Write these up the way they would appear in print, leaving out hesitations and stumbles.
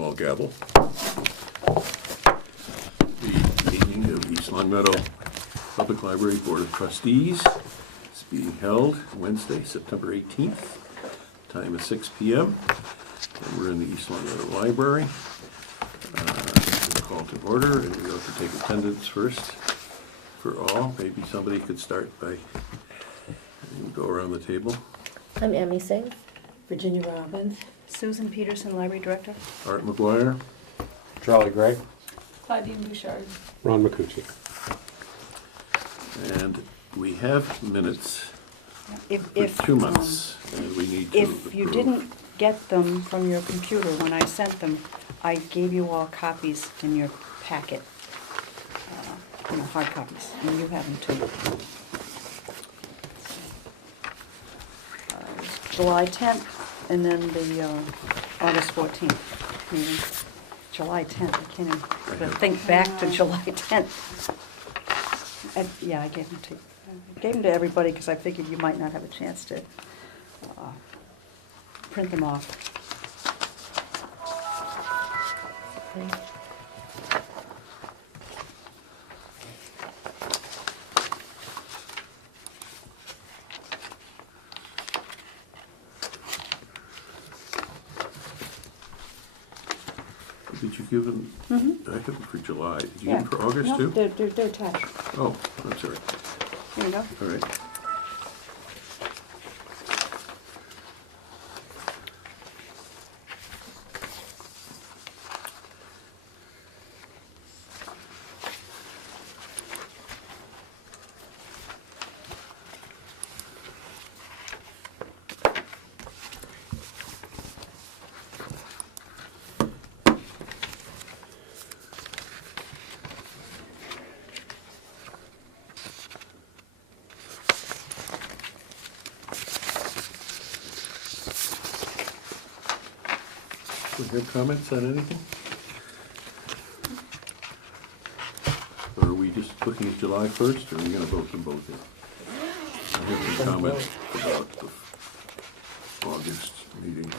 small gavel. The meeting of East Long Meadow Public Library Board of Trustees is being held Wednesday, September 18th. Time is 6 p.m. And we're in the East Long Meadow Library. Call to order, and we ought to take attendance first for all. Maybe somebody could start by, go around the table. I'm Emmy Singh. Virginia Robbins. Susan Peterson, Library Director. Art McGuire. Charlie Gray. Claudine Bouchard. Ron McCucci. And we have minutes If for 2 months, and we need to If you approve. didn't get them from your computer when I sent them, I gave you all copies in your packet, hard copies, and you have them too. July 10th, and then the August 14th meeting. July 10th, I can't even think back to July 10th. Yeah, I gave them to you. I gave them to everybody because I figured you might not have a chance to print them off. Did you give them? I have them for July. Did you give them for August No, too? they're attached. Oh, I'm sorry. Here you go. All right. Do you have comments on anything? Or are we just looking at July 1st, or are we going to vote them both in? I have some comments about the August meeting.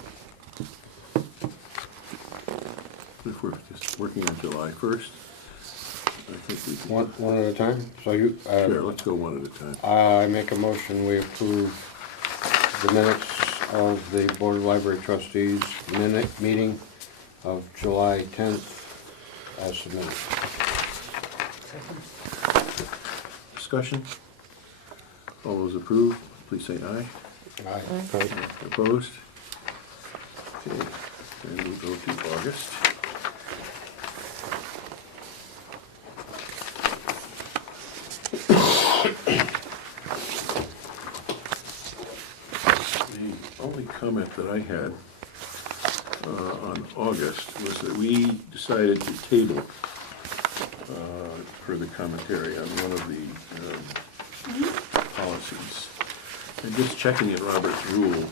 If we're just working on July 1st, I think we can. One at a time? So you, Sure, let's go one at a time. I make a motion, we approve the minutes of the Board of Library Trustees meeting of July 10th as submitted. Discussion? All those approved, please say aye. Aye. Opposed? Okay, and we'll go to August. The only comment that I had on August was that we decided to table further commentary on one of the policies. And just checking in Robert's rule,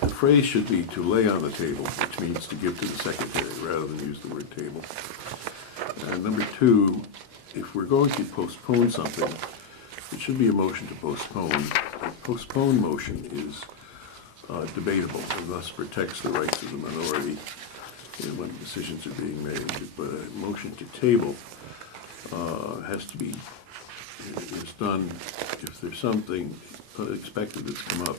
the phrase should be to lay on the table, which means to give to the secretary rather than use the word table. And number two, if we're going to postpone something, it should be a motion to postpone. A postpone motion is debatable and thus protects the rights of the minority when decisions are being made. But a motion to table has to be is done if there's something unexpected that's come up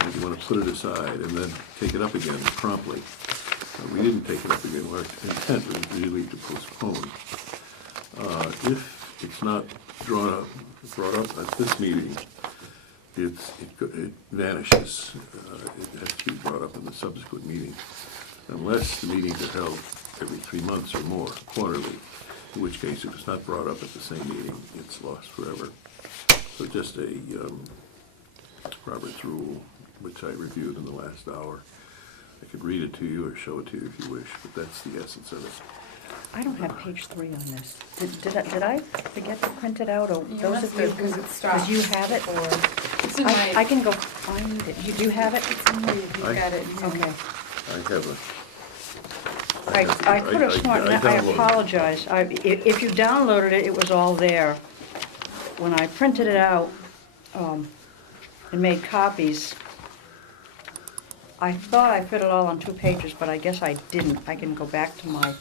and you want to put it aside and then take it up again promptly. We didn't take it up again. Our intent was really to postpone. If it's not brought up at this meeting, it vanishes. It has to be brought up in the subsequent meeting, unless the meetings are held every 3 months or more, quarterly, in which case if it's not brought up at the same meeting, it's lost forever. So just a Robert's rule, which I reviewed in the last hour. I could read it to you or show it to you if you wish, but that's the essence of it. I don't have page 3 on this. Did I forget to print it out, or You those must of you, have, 'cause it because stopped. you have it, or? It's in my. I can go find it. You do have it? It's in my, you've got it. Okay. I have a. I could have sworn, I downloaded it. apologize. If you downloaded it, it was all there. When I printed it out and made copies, I thought I fit it all on 2 pages, but I guess I didn't. I can go back to my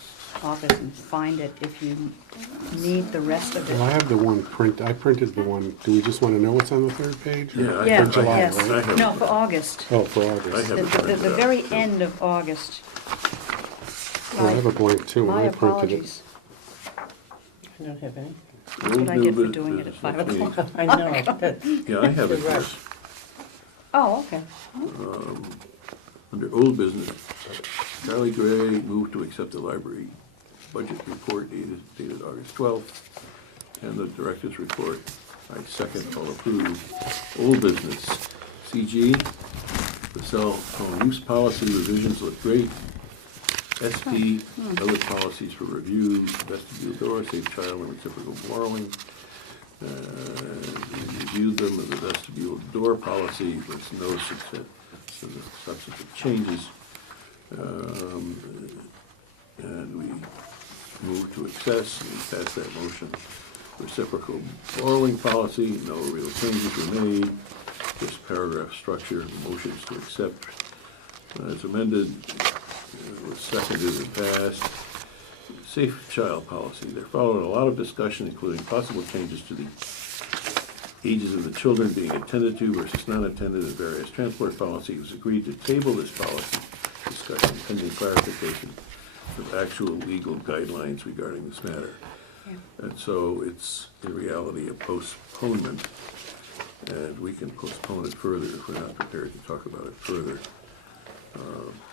office and find it if you need the rest of Well, I it. have the one I printed the one. Do we just want to know what's on the 3rd page? Yeah, I Yeah, have- I July, have- yes. I have- No, for August. Oh, for I August. have- The very end of August. Oh, I have a blank too, and My I printed it. apologies. I don't have any. That's what I get for doing it at 5 o'clock. I know, that, Yeah, I have it You're here. right. Oh, okay. Under old business, Charlie Gray moved to accept the library budget report dated August 12th, and the director's report. I second, all approve. Old business, CG, the cell phone use policy revisions look great. SP, other policies for review, vestibule door, safe child and reciprocal borrowing. We reviewed them, and the vestibule door policy was no substantive changes. And we moved to access, and we passed that motion. Reciprocal borrowing policy, no real changes were made, just paragraph structure, the motions to accept as amended, was seconded and passed. Safe child policy, there followed a lot of discussion, including possible changes to the ages of the children being attended to versus non-attended in various transport policies. It was agreed to table this policy discussion pending clarification of actual legal guidelines regarding this matter. And so it's in reality a postponement, and we can postpone it further if we're not prepared to talk about it further.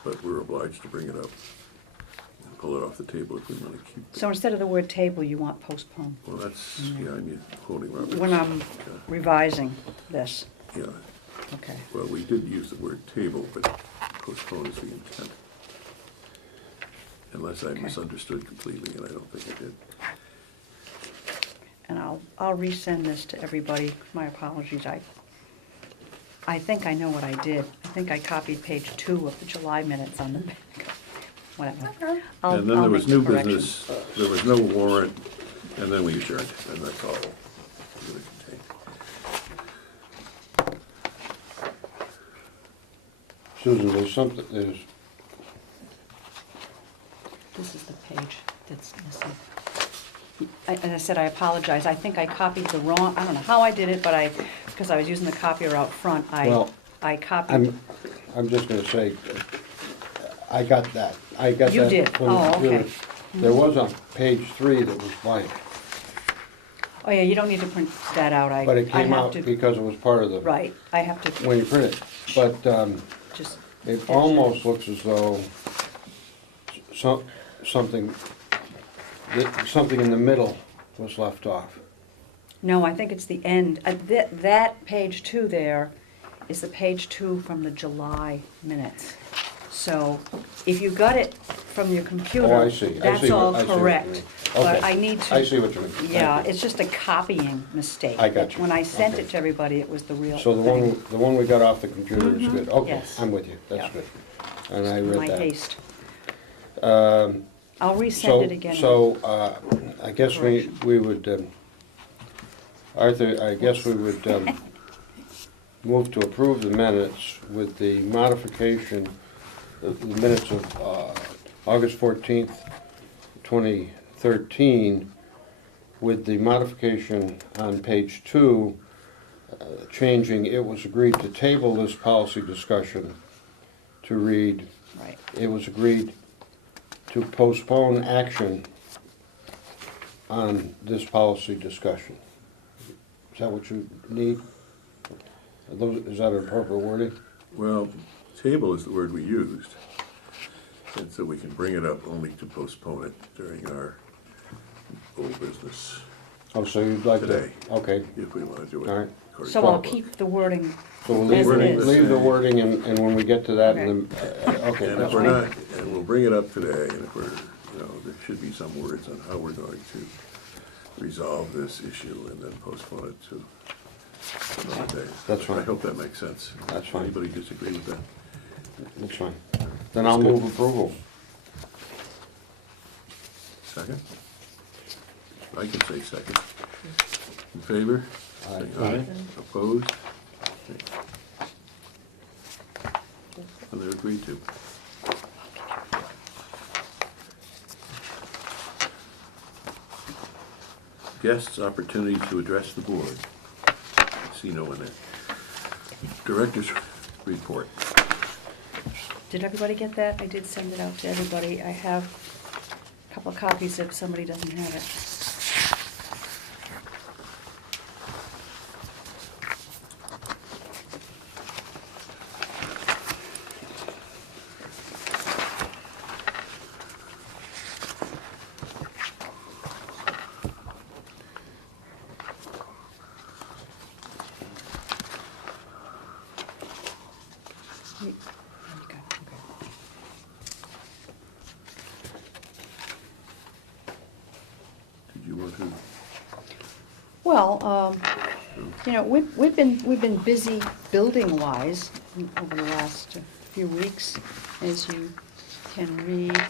But we're obliged to bring it up and pull it off the table if we want to keep it. So instead of the word table, you want postpone, Well, that's, yeah, I'm quoting Robert. when I'm revising this. Yeah, Okay. well, we did use the word table, but postpone is the intent. Unless I Okay. misunderstood completely, and I don't think I did. And I'll resend this to everybody. My apologies. I think I know what I did. I think I copied page 2 of the July minutes on the back. Whatever. I'll And then there was make the new corrections. business, there was no warrant, and then we adjourned, and that's all. it's gonna contain. Susan, there's something, there's, This is the page that's missing. As I said, I apologize. I think I copied the wrong, I don't know how I did it, but because I was using the copier out front, Well, I copied. I'm just gonna say, I got that. I got that. You did? from the Oh, computer. okay. There was on page 3 that was blank, Oh, yeah, you don't need to print that out. but it I came have out to- because it was part of the, Right, I have to when you print it. But just, it almost looks as though something in the middle was left off. no, I think it's the end. That page 2 there is the page 2 from the July minutes. So if you got it from your computer, Oh, I see. I that's see all what you correct. mean. But Okay. I need to. I see what you mean. Thank Yeah, you. it's just a copying mistake. I got you. When I sent Okay. it to everybody, it was the real So the thing. one we got off the computer is good. Okay, Yes. I'm with you, that's Yeah. good. And I My read that. haste. Um, I'll resend it again. I guess we would, Arthur, I guess we would move to approve the minutes with the modification, the minutes of August 14th, 2013, with the modification on page 2, changing, it was agreed to table this policy discussion to read, Right. it was agreed to postpone action on this policy discussion. Is that what you need? Is that appropriate wording? Well, table is the word we used, and so we can bring it up only to postpone it during our old business, Oh, so you'd like to? Today. Okay, if we want to do it. All right. according So to I'll law. keep the wording. so we'll As it is. leave the wording, and when we get to that, okay, And that's if we're fine. not, and we'll bring it up today, and if we're, there should be some words on how we're going to resolve this issue and then postpone it to another day. That's fine. I hope that makes sense. That's fine. Anybody disagree with that? That's fine. Then I'll move approval. Second? I can say second. In favor? Aye. Say aye. Opposed? Okay. And there agreed to. Guests' opportunity to address the board. See no one there. Director's report. Did everybody get that? I did send it out to everybody. I have a couple of copies if somebody doesn't have it. You- oh, you got it, okay. Did you want to? Well, you know, we've been busy building-wise over the last few weeks, as you can read.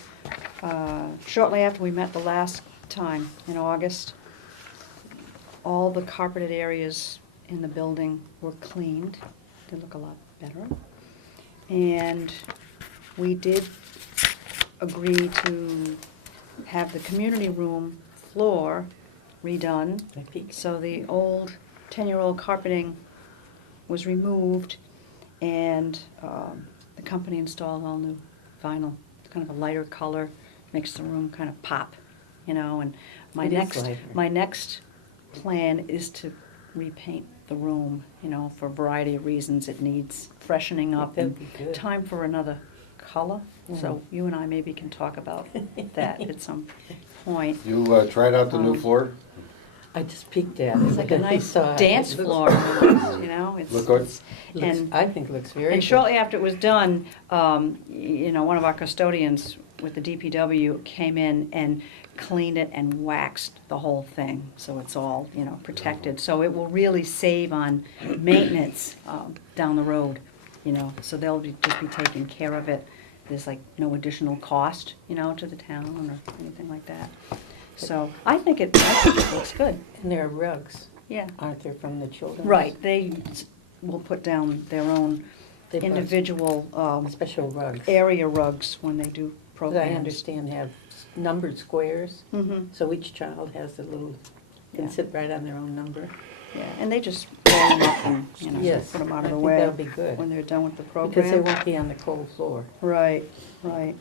Shortly after we met the last time in August, all the carpeted areas in the building were cleaned. They look a lot better. And we did agree to have the community room floor redone. I peeked. So the old 10-year-old carpeting was removed, and the company installed all new vinyl, kind of a lighter color, makes the room kind of pop, you know. And my It is next lighter. my next plan is to repaint the room, you know, for a variety of reasons. It needs freshening up That'd and be good. time for another color. So Mhm. you and I maybe can talk about that at some point. You tried out the new floor? I just peeked at it. It's like a nice Saw it. dance It looks- floor, you know? It's- Look good? it's- looks- And, I think it looks very good. and shortly after it was done, you know, one of our custodians with the DPW came in and cleaned it and waxed the whole thing, so it's all, you know, protected. So it will really save on maintenance down the road, you know, so they'll just be taking care of it. There's like no additional cost, you know, to the town or anything like that. So I think it looks good, And there are rugs, yeah. aren't there, from the children? Right, they will put down their own They bought individual special rugs. area rugs when they do That programs. I understand have numbered squares, Mhm. so each child has a little, can Yeah. sit right on their own number. Yeah, and they just roll them up and, you know, Yes, put them out I of the think way. that'll be good. When they're done with the program. Because they won't be on the cold floor. Right, right.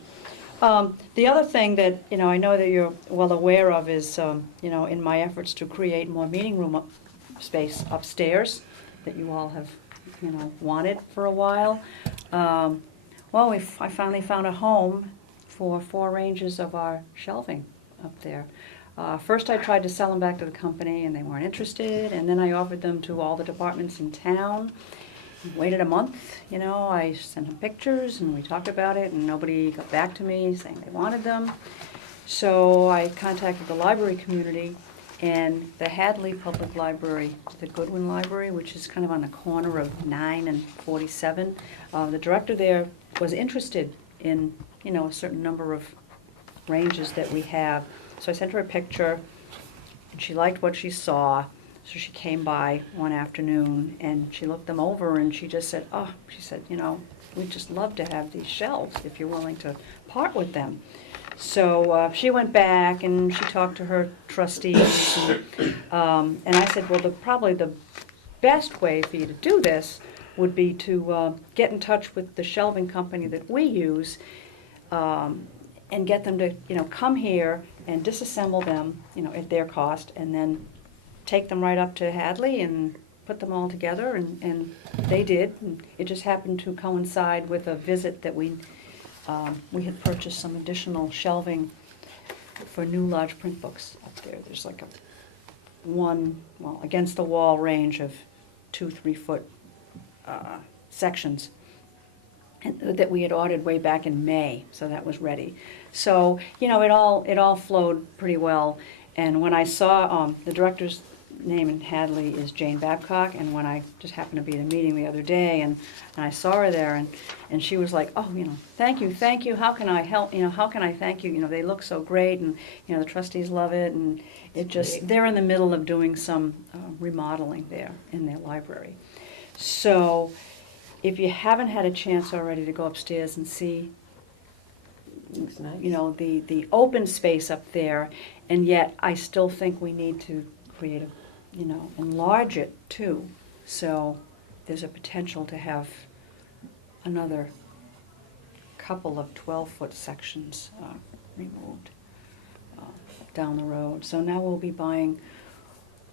The other thing that, you know, I know that you're well aware of is, you know, in my efforts to create more meeting room space upstairs that you all have, you know, wanted for a while. Well, I finally found a home for 4 ranges of our shelving up there. First I tried to sell them back to the company and they weren't interested, and then I offered them to all the departments in town. Waited a month, you know, I sent them pictures and we talked about it and nobody got back to me saying they wanted them. So I contacted the library community, and the Hadley Public Library, the Goodwin Library, which is kind of on the corner of 9 and 47, the director there was interested in, you know, a certain number of ranges that we have. So I sent her a picture, and she liked what she saw. So she came by one afternoon and she looked them over and she just said, oh, she said, you know, we'd just love to have these shelves if you're willing to part with them. So she went back and she talked to her trustees. And I said, well, probably the best way for you to do this would be to get in touch with the shelving company that we use and get them to, you know, come here and disassemble them, you know, at their cost, and then take them right up to Hadley and put them all together, and they did. And it just happened to coincide with a visit that we had purchased some additional shelving for new large print books up there. There's like against the wall range of 2-3 foot sections that we had ordered way back in May, so that was ready. So, you know, it all flowed pretty well. And when I saw the director's name in Hadley is Jane Babcock, and when I just happened to be at a meeting the other day, and I saw her there, and she was like, oh, you know, thank you, how can I help, you know, how can I thank you, you know, they look so great, and, you know, the trustees love it, and it just, Great. they're in the middle of doing some remodeling there in their library. So, if you haven't had a chance already to go upstairs and see, Looks nice. you know, the open space up there, and yet I still think we need to create a, you know, enlarge it too. So there's a potential to have another couple of 12-foot sections removed down the road. So now we'll be buying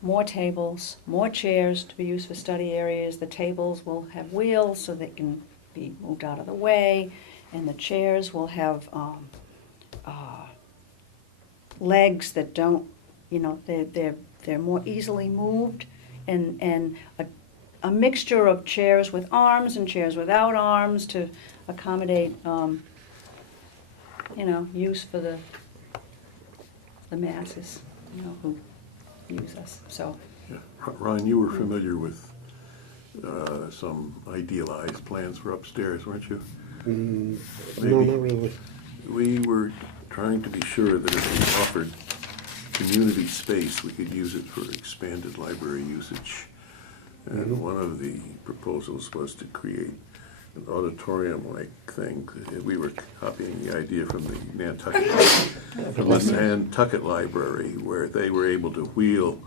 more tables, more chairs to be used for study areas. The tables will have wheels so they can be moved out of the way, and the chairs will have legs that don't, you know, they're more easily moved, and a mixture of chairs with arms and chairs without arms to accommodate, you know, use for the masses, you know, who use us. So, Yeah. Ron, you were familiar with some idealized plans for upstairs, weren't you? No, Maybe. not really. We were trying to be sure that if we offered community space, we could use it for expanded library usage. And one of the proposals was to create an auditorium-like thing. We were copying the idea from the Nantucket Library, where they were able to wheel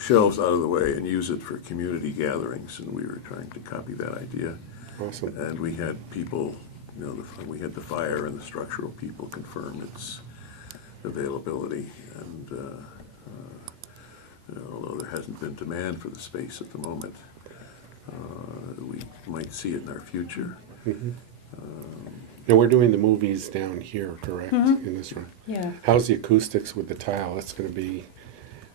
shelves out of the way and use it for community gatherings, and we were trying to copy that idea. Awesome. And we had people, you know, we had the fire and the structural people confirm its availability, and you know, although there hasn't been demand for the space at the moment, we might see it in our future. And we're doing the movies down here, correct, in this room? yeah. How's the acoustics with the tile? That's gonna be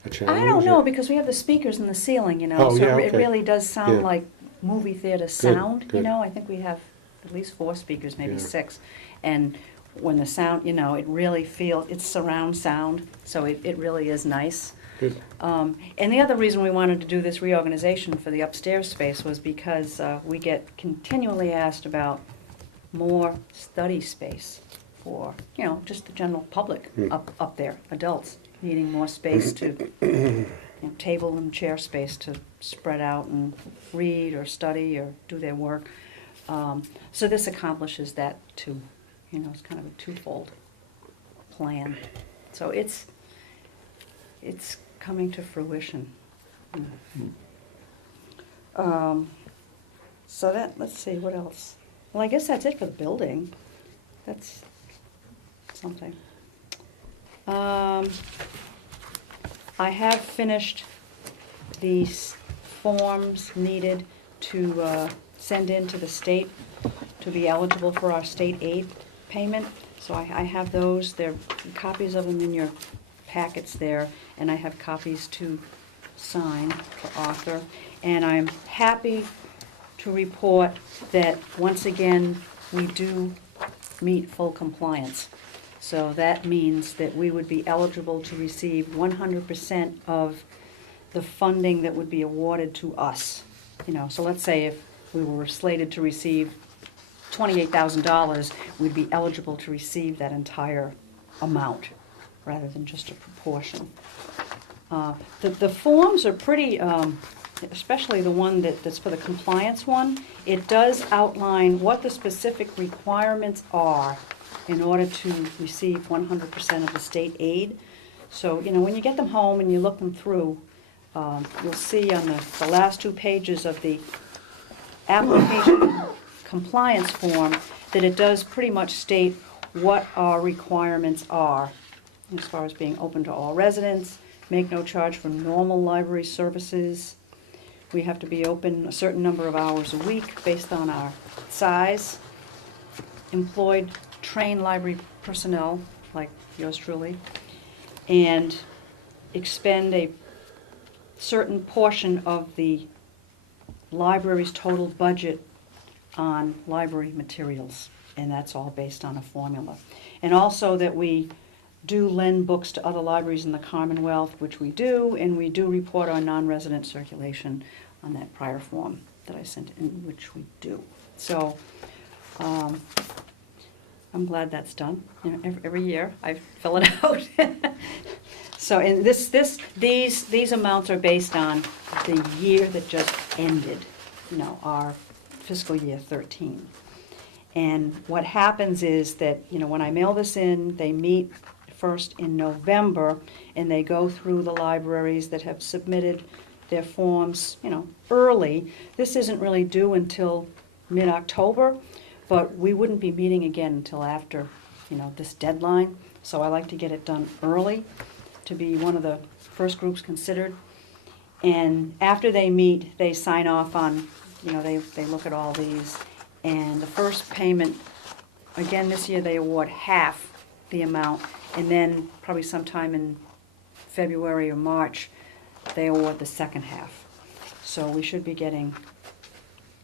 a challenge? I don't know, or- because we have the speakers in the ceiling, you know, Oh, so yeah, it okay. really does sound Yeah. like movie theater sound, you good. know? I think we have at least 4 speakers, maybe Yeah. 6. And when the sound, you know, it really feels, it's surround sound, so it really is nice. Good. And the other reason we wanted to do this reorganization for the upstairs space was because we get continually asked about more study space for, you know, just the general public up there, adults needing more space to, you know, table and chair space to spread out and read or study or do their work. So this accomplishes that too. You know, it's kind of a twofold plan. So it's coming to fruition. So let's see, what else? Well, I guess that's it for the building. That's something. I have finished these forms needed to send in to the state to be eligible for our state aid payment. So I have those. There are copies of them in your packets there, and I have copies to sign for Arthur. And I'm happy to report that, once again, we do meet full compliance. So that means that we would be eligible to receive 100% of the funding that would be awarded to us. You know, so let's say if we were slated to receive $28,000, we'd be eligible to receive that entire amount, rather than just a proportion. The forms are pretty, especially the one that's for the compliance one. It does outline what the specific requirements are in order to receive 100% of the state aid. So, you know, when you get them home and you look them through, you'll see on the last 2 pages of the application compliance form that it does pretty much state what our requirements are as far as being open to all residents, make no charge for normal library services. We have to be open a certain number of hours a week based on our size. Employed, trained library personnel, like yours truly, and expend a certain portion of the library's total budget on library materials, and that's all based on a formula. And also that we do lend books to other libraries in the Commonwealth, which we do, and we do report our non-resident circulation on that prior form that I sent in, which we do. So I'm glad that's done. You know, every year I fill it out. So, and these amounts are based on the year that just ended. You know, our fiscal year 13. And what happens is that, when I mail this in, they meet first in November, and they go through the libraries that have submitted their forms, early. This isn't really due until mid-October, but we wouldn't be meeting again until after, this deadline. So I like to get it done early, to be one of the first groups considered. And after they meet, they sign off on, they look at all these. And the first payment, again, this year they award half the amount. And then probably sometime in February or March, they award the second half. So we should be getting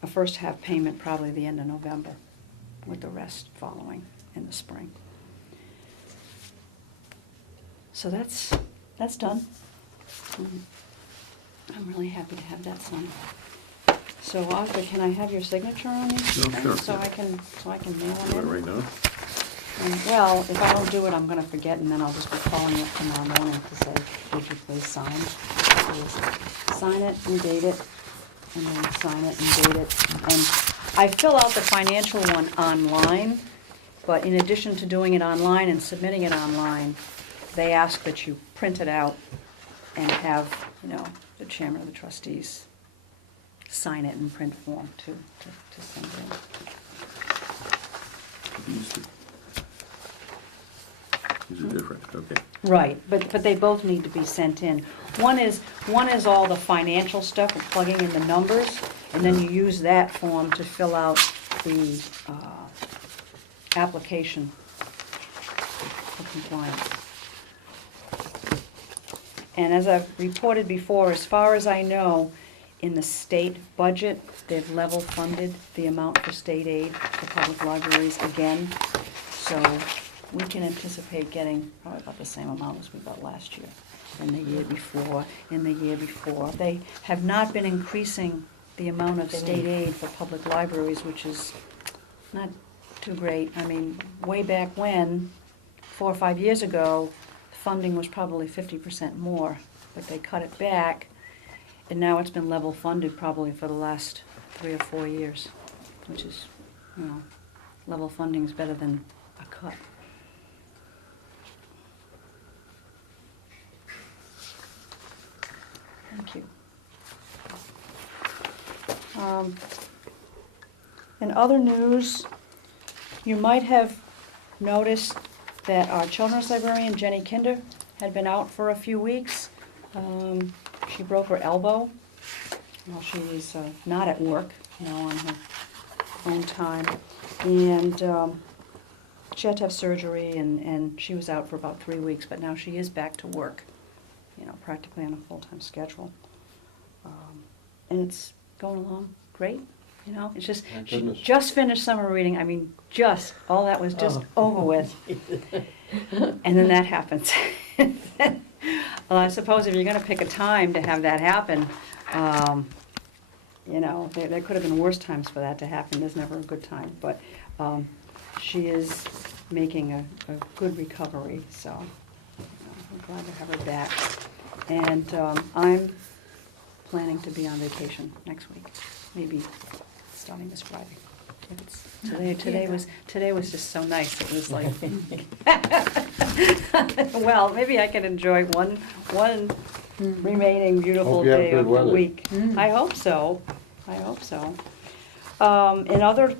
a first half payment probably the end of November, with the rest following in the spring. So that's done. I'm really happy to have that signed. So Arthur, can I have your signature on these No, things? sure. So I can mail Do them it in? right now? Well, if I don't do it, I'm gonna forget, and then I'll just be calling it tomorrow morning to say, would you please sign? Please sign it and date it, and then sign it and date it. And I fill out the financial one online, but in addition to doing it online and submitting it online, they ask that you print it out and have, the chairman of the trustees sign it in print form to send in. These are different, okay. Right, but they both need to be sent in. One is all the financial stuff, of plugging in the numbers, and then you use that form to fill out the application for compliance. And as I've reported before, as far as I know, in the state budget, they've level funded the amount for state aid for public libraries again. So we can anticipate getting probably about the same amount as we got last year, and the year before, and the year before. They have not been increasing the amount of state aid for public libraries, which is not too great. I mean, way back when, 4 or 5 years ago, funding was probably 50% more, but they cut it back, and now it's been level funded probably for the last 3 or 4 years, which is, level funding is better than a cut. Thank you. In other news, you might have noticed that our children's librarian, Jenny Kinder, had been out for a few weeks. She broke her elbow while she was not at work, on her own time. And she had to have surgery, and she was out for about 3 weeks, but now she is back to work, practically on a full-time schedule. And it's going along great, It's just, Thank she goodness. just finished summer reading. I mean, all that was just over with. And then that happens. Well, I suppose if you're going to pick a time to have that happen, there could have been worse times for that to happen. There's never a good time. But she is making a good recovery, so I'm glad to have her back. And I'm planning to be on vacation next week, maybe starting this Friday. If it's, today was just so nice. It was like, well, maybe I can enjoy one remaining beautiful Hope you have day good of the weather. week. I hope so. In other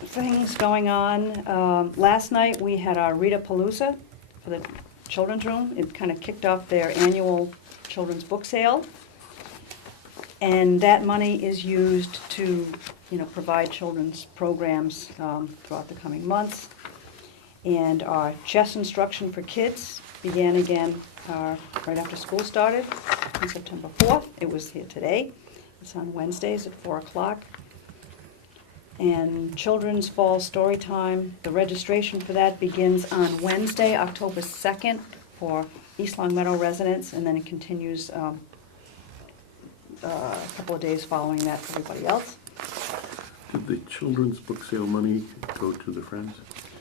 things going on, last night we had our Read-A-Palooza for the children's room. It kind of kicked off their annual children's book sale. And that money is used to, provide children's programs throughout the coming months. And our chess instruction for kids began again right after school started on September 4th. It was here today. It's on Wednesdays at 4 o'clock. And children's fall story time, the registration for that begins on Wednesday, October 2nd for East Long Meadow residents, and then it continues a couple of days following that for everybody else. Did the children's book sale money go to the Friends?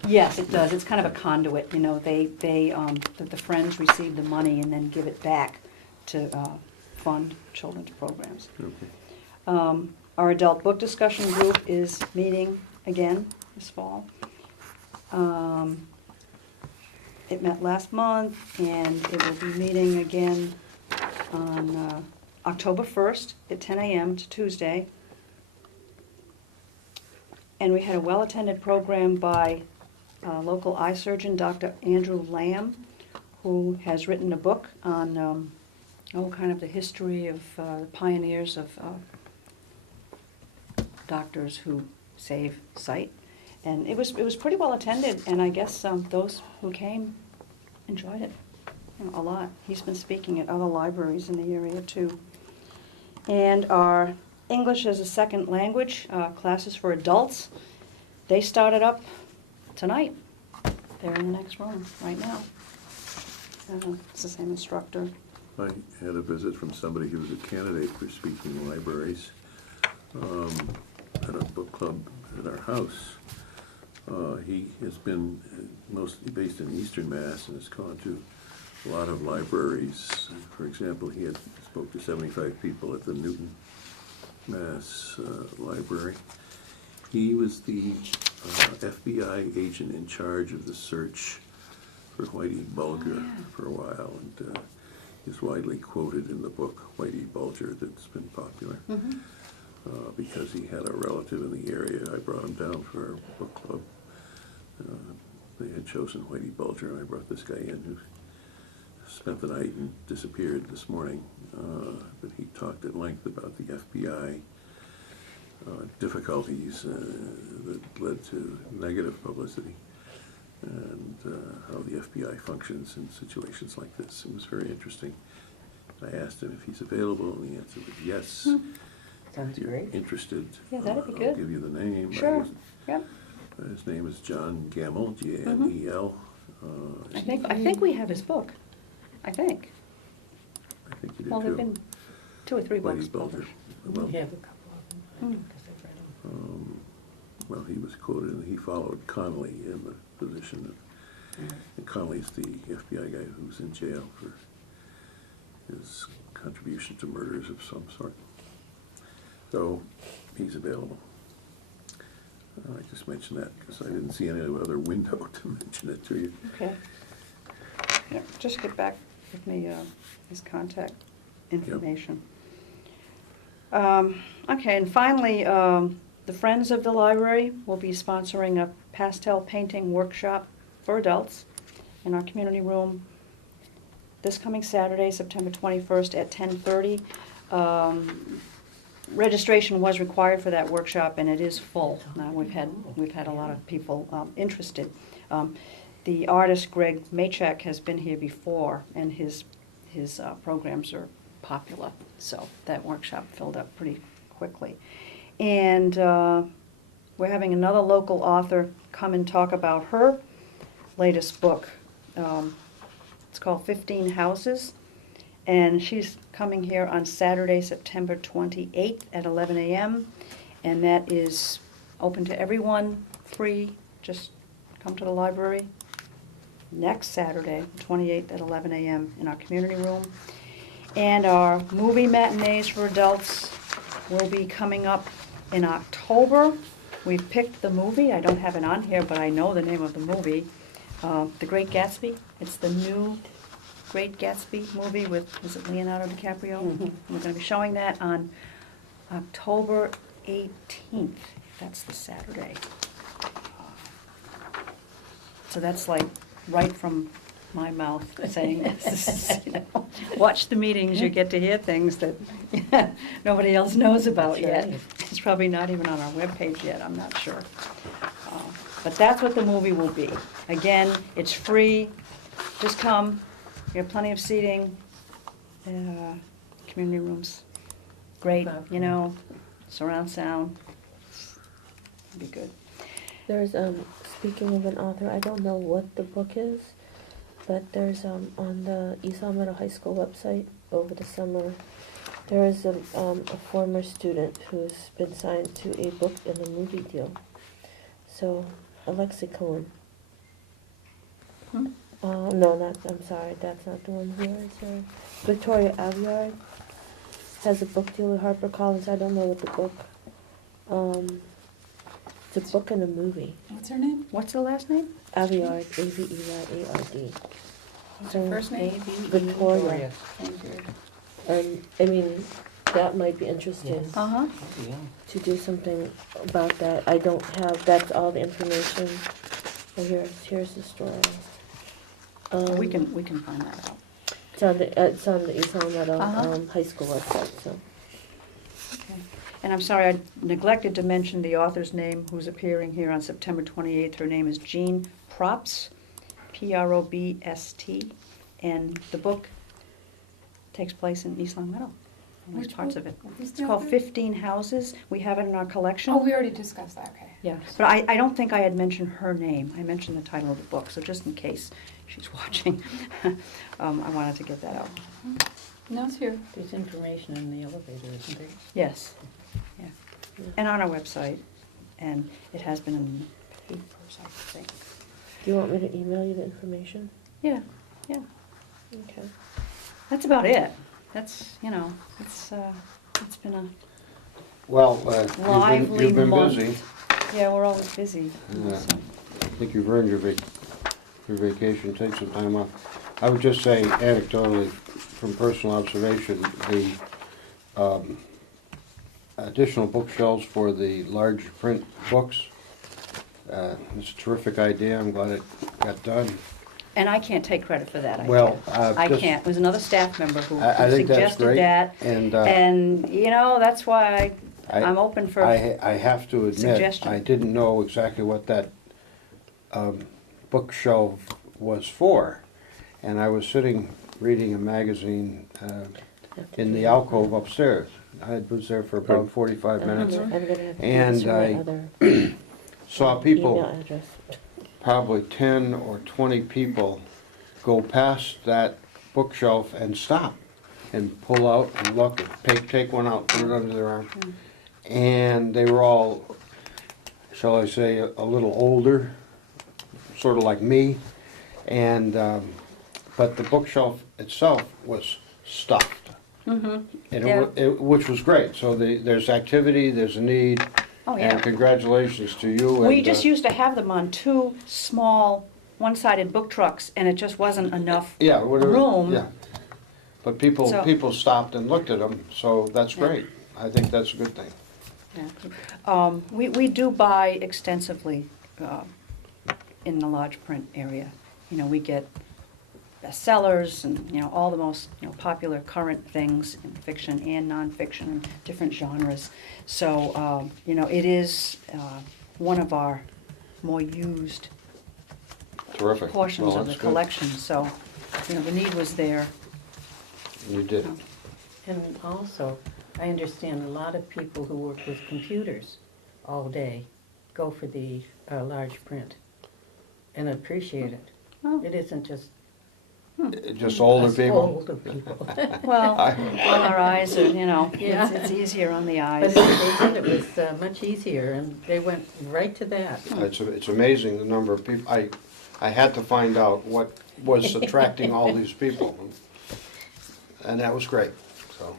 Yes, it does. It's kind of a conduit, the Friends receive the money and then give it back to fund children's programs. Okay. Our adult book discussion group is meeting again this fall. It met last month, and it will be meeting again on October 1st at 10 a.m. to Tuesday. And we had a well-attended program by local eye surgeon, Dr. Andrew Lamb, who has written a book on kind of the history of the pioneers of doctors who save sight. And it was pretty well attended, and I guess those who came enjoyed it a lot. He's been speaking at other libraries in the area too. And our English as a second language classes for adults, they started up tonight. They're in the next room right now. It's the same instructor. I had a visit from somebody who was a candidate for speaking libraries at a book club at our house. He has been mostly based in Eastern Mass and has gone to a lot of libraries. For example, he had spoke to 75 people at the Newton, Mass library. He was the FBI agent in charge of the search for Whitey Bulger for a while, and he's widely quoted in the book Whitey Bulger that's been popular. Because he had a relative in the area. I brought him down for our book club. They had chosen Whitey Bulger, and I brought this guy in who spent the night and disappeared this morning. But he talked at length about the FBI difficulties that led to negative publicity and how the FBI functions in situations like this. It was very interesting. I asked him if he's available, and the answer was yes. Sounds If you're great. interested, Yeah, that'd be I'll good. give you the name. Sure. Yep. His name is John Gamel, G-A-M-E-L. I think we have his book. I think. I think you do Well, there've too. been 2 or 3 books Whitey Bulger. published. Well, We have a couple of them, because I've read them. well, he was quoted, and he followed Connolly in the position. And Connolly's the FBI guy who's in jail for his contribution to murders of some sort. So he's available. I just mentioned that because I didn't see any other window to mention it to you. Okay. Yeah, just get back with me his contact information. Okay, and finally, the Friends of the Library will be sponsoring a pastel painting workshop for adults in our community room this coming Saturday, September 21st at 10:30. Registration was required for that workshop, and it is full. Now, we've had a lot of people interested. The artist Greg Machek has been here before, and his programs are popular, so that workshop filled up pretty quickly. And we're having another local author come and talk about her latest book. It's called 15 Houses. And she's coming here on Saturday, September 28th at 11 a.m. And that is open to everyone, free. Just come to the library next Saturday, 28th at 11 a.m. in our community room. And our movie matinees for adults will be coming up in October. We've picked the movie. I don't have it on here, but I know the name of the movie. The Great Gatsby. It's the new Great Gatsby movie with, is it Leonardo DiCaprio? We're going to be showing that on October 18th. That's the Saturday. So that's like right from my mouth saying this. Watch the meetings, you get to hear things that nobody else knows about That's yet. right. It's probably not even on our webpage yet, I'm not sure. But that's what the movie will be. Again, it's free. Just come. We have plenty of seating. Community rooms. Great, you know, surround sound. It'll be good. There's, speaking of an author, I don't know what the book is, but there's, on the East Long Meadow High School website over the summer, there is a former student who's been signed to a book and a movie deal. So, Alexi Cohen. No, I'm sorry, that's not the one here, sorry. Victoria Aviard has a book deal with HarperCollins, I don't know what the book It's a book and a movie. What's her name? What's the last name? Aveyard, Aveyard. What's her first name? Victoria. Thank you. And, I mean, that might be interesting Yes. Uh-huh. Yeah. to do something about that. I don't have, that's all the information. Oh, here's the story. We can find that out. It's on the East Long Meadow, Uh-huh. High School website, so. Okay. And I'm sorry, I neglected to mention the author's name who's appearing here on September 28th. Her name is Jean Probst, Probst, and the book takes place in East Long Meadow. At least Which parts book? of it. Who's It's the called author? 15 Houses. We have it in our collection. Oh, we already discussed that, okay. Yeah, but I don't think I had mentioned her name. I mentioned the title of the book, so just in case she's watching, I wanted to get that out. No, it's here. There's information in the elevator, isn't there? Yes, yeah. And on our website, and it has been in the papers, I think. Do you want me to email you the information? Yeah, yeah. Okay. That's about it. That's, it's been a, Well, Lively you've been month. busy. yeah, we're always busy. Yeah. so. I think you've earned your vacation, take some time off. I would just say anecdotally, from personal observation, the additional bookshelves for the large print books, it's a terrific idea, I'm glad it got done. And I can't take credit for that idea. Well, I just- can't. It was another staff member who I think that's suggested great, that. and, That's why I'm open for, I have to admit, suggestion. I didn't know exactly what that bookshelf was for. And I was sitting reading a magazine in the alcove upstairs. I was there for about 45 minutes. I'm gonna have to And give you my I other Saw email people, address. probably 10 or 20 people, go past that bookshelf and stop and pull out and look, and take one out, put it under their arm. And they were all, shall I say, a little older, sort of like me. And, but the bookshelf itself was stuffed. And which was great. So there's activity, there's a need. Oh, yeah. And congratulations to you. we and, just used to have them on two small, one-sided book trucks, and it just wasn't enough yeah, whatever, room. Yeah. But people So- stopped and looked at them, so that's Yeah. great. I think that's a good thing. Yeah. We do buy extensively in the large print area. We get bestsellers and, all the most, popular current things in fiction and nonfiction and different genres. So, it is one of our more used Terrific. portions Well, of the that's good. collection. So, the need was there. You did. And also, I understand a lot of people who work with computers all day go for the large print and appreciate it. Oh. It isn't just Just older us people. older people. Well, well, our eyes are, Yeah. it's easier on the But eyes. they said it was much easier, and they went right to that. It's amazing the number of people. I had to find out what was attracting all these people. And that was great, so.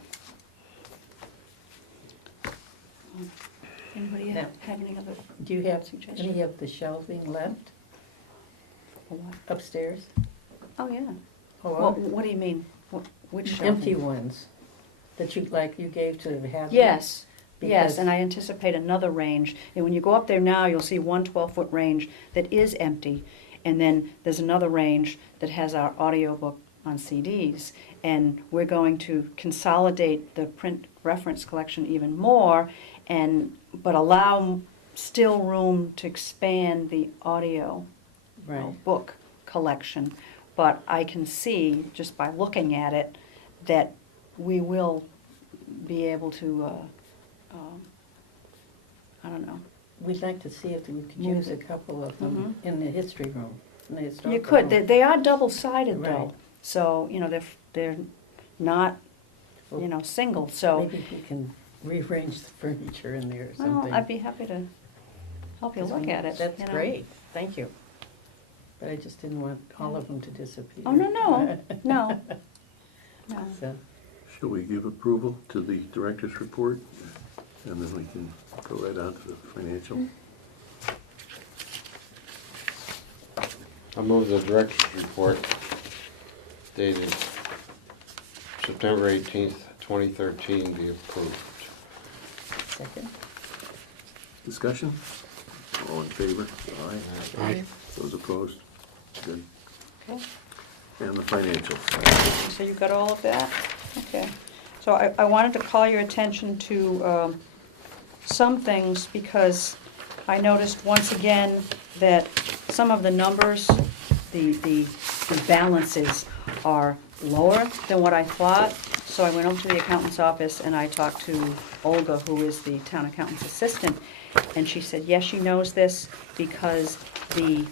Anybody Yeah. have any other Do you have suggestions? any of the shelving left for what? upstairs? Oh, yeah. Or What do you mean? Which shelving? empty ones that you gave to Hadley? Yes, yes, Because- and I anticipate another range. And when you go up there now, you'll see one 12-foot range that is empty. And then there's another range that has our audiobook on CDs. And we're going to consolidate the print reference collection even more, but allow still room to expand the audio Right. book collection. But I can see, just by looking at it, that we will be able to, I don't know. We'd like to see if we could Move use a it. couple of them in the history room, in the You historical could, room. they are double-sided though, Right. so, they're not, single, so. Maybe we can rearrange the furniture in there or Well, something. I'd be happy to help you look at it. That's great, thank you. But I just didn't want all of them to disappear. Oh, no, no. So, Shall we give approval to the director's report? and then we can go right on to the financial. I move the director's report dated September 18th, 2013 be approved. Second. Discussion? All in favor? Aye. Aye. Those opposed? Good. Okay. And the financial. So you got all of that? Okay. So I wanted to call your attention to some things because I noticed once again that some of the numbers, the balances are lower than what I thought. So I went over to the accountant's office and I talked to Olga, who is the town accountant's assistant, and she said, yes, she knows this because the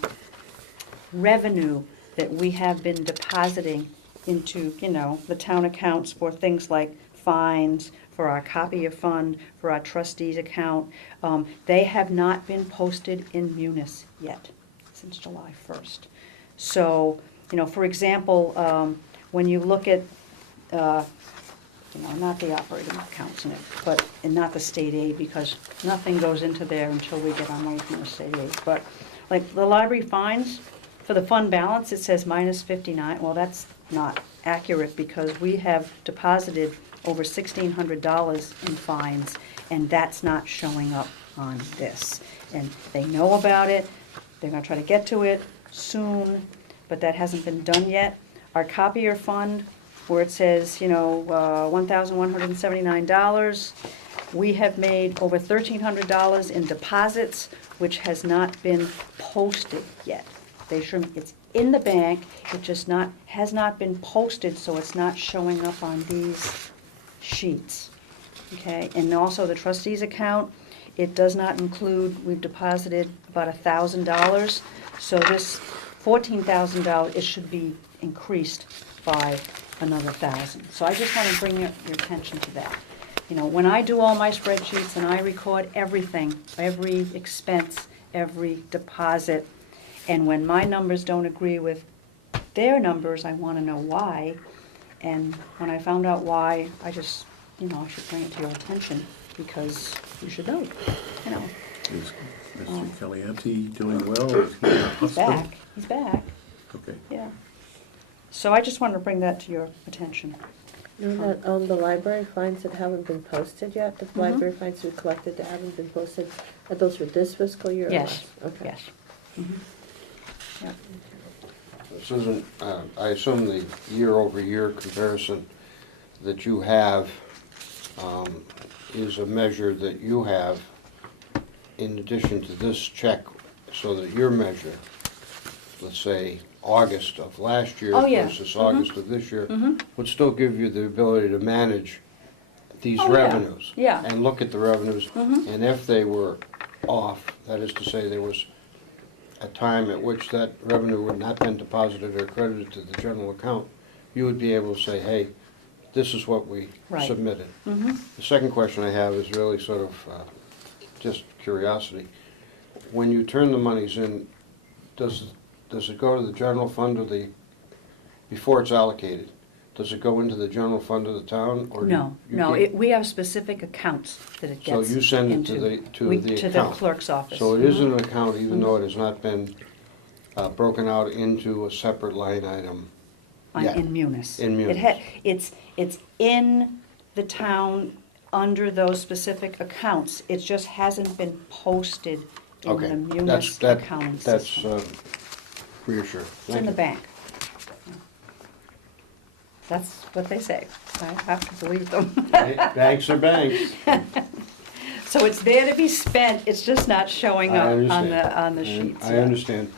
revenue that we have been depositing into, the town accounts for things like fines, for our copier fund, for our trustees account, they have not been posted in Munis yet, since July 1st. So, for example, when you look at, not the operating accounts in it, and not the state aid, because nothing goes into there until we get our money from the state aid. But, like, the library fines, for the fund balance, it says minus 59. Well, that's not accurate because we have deposited over $1,600 in fines, and that's not showing up on this. And they know about it. They're going to try to get to it soon, but that hasn't been done yet. Our copier fund, where it says, $1,179, we have made over $1,300 in deposits, which has not been posted yet. It's in the bank, it just has not been posted, so it's not showing up on these sheets. Okay, and also the trustees account, it does not include, we've deposited about $1,000, so this $14,000, it should be increased by another $1,000. So I just want to bring your attention to that. When I do all my spreadsheets and I record everything, every expense, every deposit, and when my numbers don't agree with their numbers, I want to know why. And when I found out why, I just, I should bring it to your attention because you should know. Is Mr. Caliente doing well? Or is he in a He's hospital? back. He's back. Okay. Yeah. So I just wanted to bring that to your attention. That the library fines that haven't been posted yet, the Mm-hmm. library fines we collected that haven't been posted, are those for this fiscal year or Yes. last? Okay. Yes. Mhm. Yep. This isn't, I assume the year-over-year comparison that you have is a measure that you have in addition to this check, so that your measure, let's say August of last year Oh, yeah. versus August of this year, Mhm. would still give you the ability to manage these Oh, yeah. revenues. Yeah. And look at the revenues, Mhm. and if they were off, that is to say there was a time at which that revenue would not been deposited or credited to the general account, you would be able to say, hey, this is what we Right. submitted. Mhm. The second question I have is really sort of just curiosity. When you turn the monies in, does it go to the general fund or before it's allocated? Does it go into the general fund of the town? Or No, you no, get- we have specific accounts that it So gets you send it to into. the To the account. clerk's office. So it is Mhm. an account, even though it has not been broken out into a separate line item yet. In Munis. In Munis. It's in the town under those specific accounts. It just hasn't been posted in Okay, the Munis accounting that's system. reassuring. It's Thank in the you. bank. That's what they say. I have to believe them. Banks are banks. So it's there to be spent, it's just not showing I up understand. on the sheets. I yet, understand.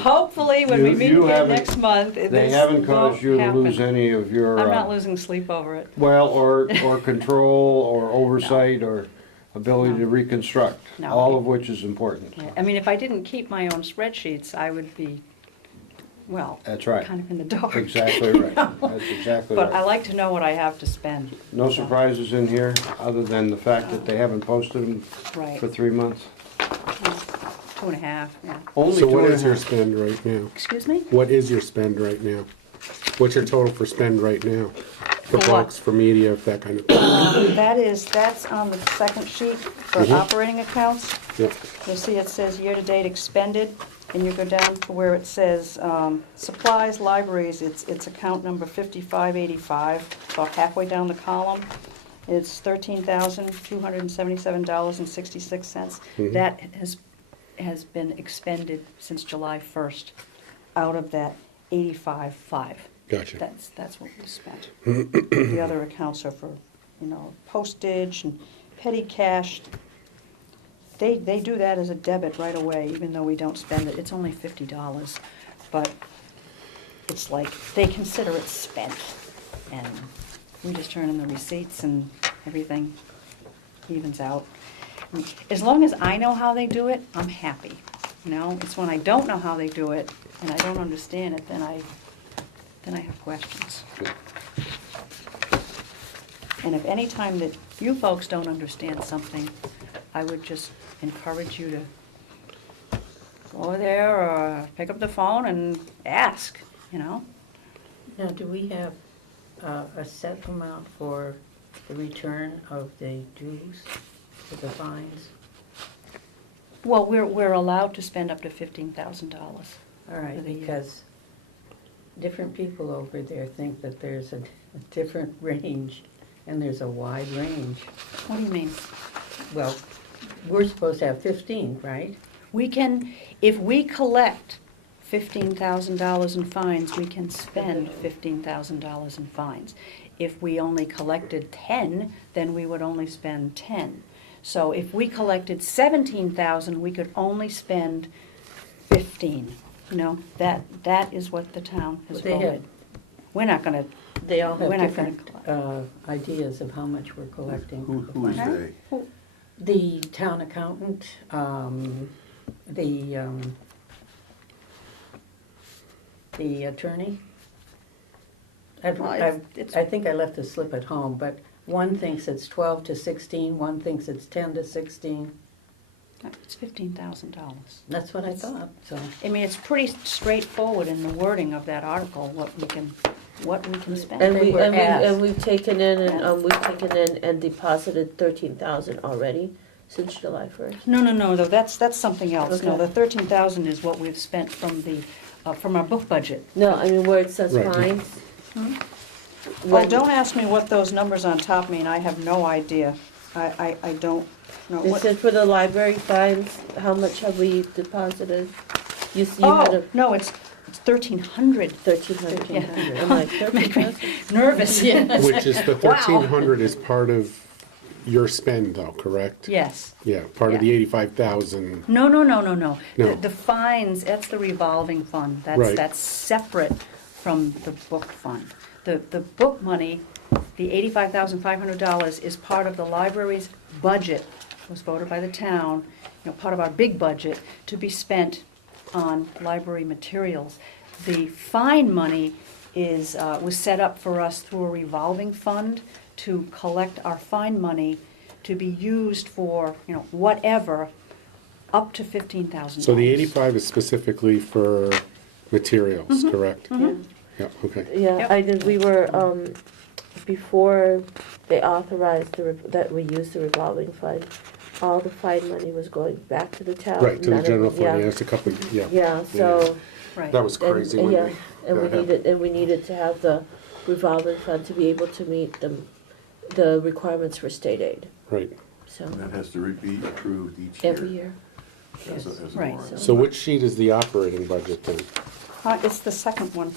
Hopefully, when we meet you again haven't- next month, They this haven't caused won't you to lose happen. any of your... I'm not losing sleep over it. Well, or control, or oversight, or ability No. to reconstruct, No. all of which is important. Yeah, I mean, if I didn't keep my own spreadsheets, I would be, well, That's right. kind of in the dark. Exactly right. That's exactly But I right. like to know what I have to spend. No So, surprises in here, other than the fact that they haven't posted them Right, for 3 months? 2.5, yeah. Only So two what and a is your half. spend right now? Excuse me? What is your spend right now? What's your total for spend right now? For For what? books, for media, that kind of thing. That's on the second sheet for Mhm. operating accounts. Yep, You'll see it says year-to-date expended, and you go down to where it says supplies, libraries, it's account number 5585, about halfway down the column. It's $13,277.66. Mhm. That has been expended since July 1st out of that 85.5. gotcha. That's what we spent. The other accounts are for, postage and petty cash. They do that as a debit right away, even though we don't spend it. It's only $50, but it's like, they consider it spent. And we just turn in the receipts and everything evens out. As long as I know how they do it, I'm happy. It's when I don't know how they do it and I don't understand it, then I have questions. And if any time that you folks don't understand something, I would just encourage you to go over there or pick up the phone and ask, Now, do we have a set amount for the return of the dues, for the fines? Well, we're allowed to spend up to $15,000. All right, For the year. because different people over there think that there's a different range, and there's a wide range. What do you mean? Well, we're supposed to have 15, right? We can, if we collect $15,000 in fines, we can spend $15,000 in fines. If we only collected 10, then we would only spend 10. So if we collected 17,000, we could only spend 15. That is what the town has But they have- voted. We're not gonna, They all have We're not different ideas of how much we're collecting. Who for is fines. they? The town accountant, the attorney. Well, it's- I think I left the slip at home, but one thinks it's 12 to 16, one thinks it's 10 to 16. it's $15,000. That's what I thought, so. I mean, it's pretty straightforward in the wording of that article, what we can spend. And They were asked. we've taken in and deposited 13,000 already since July 1st. No, though, that's something else. No, Okay. the 13,000 is what we've spent from our book budget. No, I mean where it says Right. fines. Well, don't ask me what those numbers on top mean, I have no idea. I don't know. It What- said for the library fines, how much have we deposited? You had Oh, a no, it's 1,300. 1,300. Yeah. I'm like, Make me 13,000? nervous. Which is, the Wow. 1,300 is part of your spend though, correct? Yes. Yeah, part of the Yeah. 85,000. No. No. The fines, that's the revolving fund. Right. That's separate from the book fund. The book money, the $85,500 is part of the library's budget, was voted by the town, part of our big budget, to be spent on library materials. The fine money was set up for us through a revolving fund to collect our fine money to be used for, whatever, up to $15,000. So the 85 is specifically for materials, correct? Mm-hmm. Yeah. Yeah, okay. Yeah, Yep. I did, we were, before they authorized that we use the revolving fund, all the fine money was going back to the town. Right, to None the of general it- fund, yeah, it's a couple, yeah. Yeah, so, Right. That was crazy when yeah, we, and we that happened. needed to have the revolving fund to be able to meet the requirements for state aid, Right. so, That has to be approved each year. every year. As a Right. warrant. So which sheet is the operating budget then? It's the second one.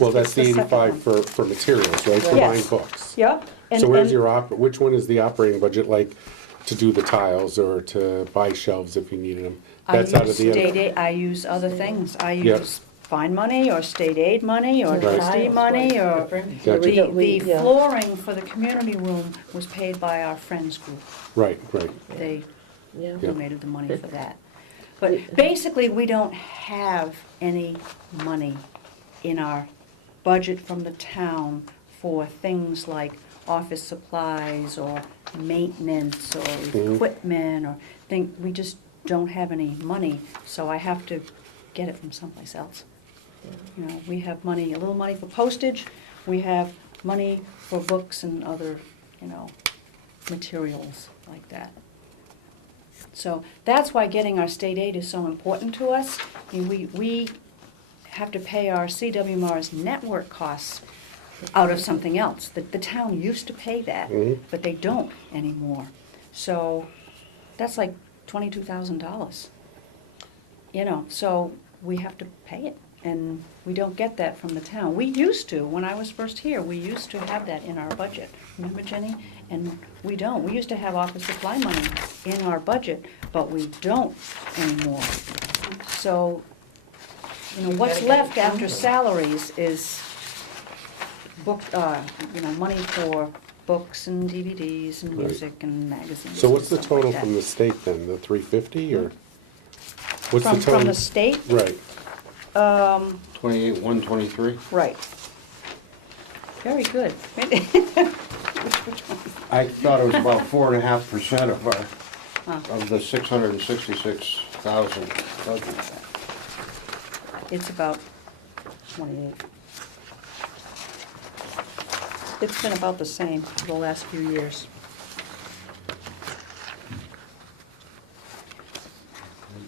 Well, It's that's the second 85 one. for materials, right, for Yes. buying books? Yep. So where's which one is the operating budget, like, to do the tiles or to buy shelves if you needed them? That's out of the. I use other things. I Yeah. use fine money or state aid money or Right. trustee money or. Gotcha. The Yeah. flooring for the community room was paid by our Friends group. Right. They Yeah. Yeah. donated the money for that. But basically, we don't have any money in our budget from the town for things like office supplies or maintenance or Mhm. equipment or we just don't have any money, so I have to get it from someplace else. We have money, a little money for postage, we have money for books and other, materials like that. So that's why getting our state aid is so important to us. I mean, we have to pay our CWMR's network costs out of something else. The town used to pay that, Mhm. but they don't anymore. So that's like $22,000. So we have to pay it, and we don't get that from the town. We used to, when I was first here, we used to have that in our budget. Remember, Jenny? And we don't. We used to have office supply money in our budget, but we don't anymore. So, what's left after salaries is money for books and DVDs and Right. music and magazines. So what's the and stuff like total that. from the state then, the 350 or? What's the From total? the state? Right, 28,123. Right. Very good. Which one? I thought it was about 4.5% of our, Huh. of the 666,000 budget. It's about 28. It's been about the same for the last few years.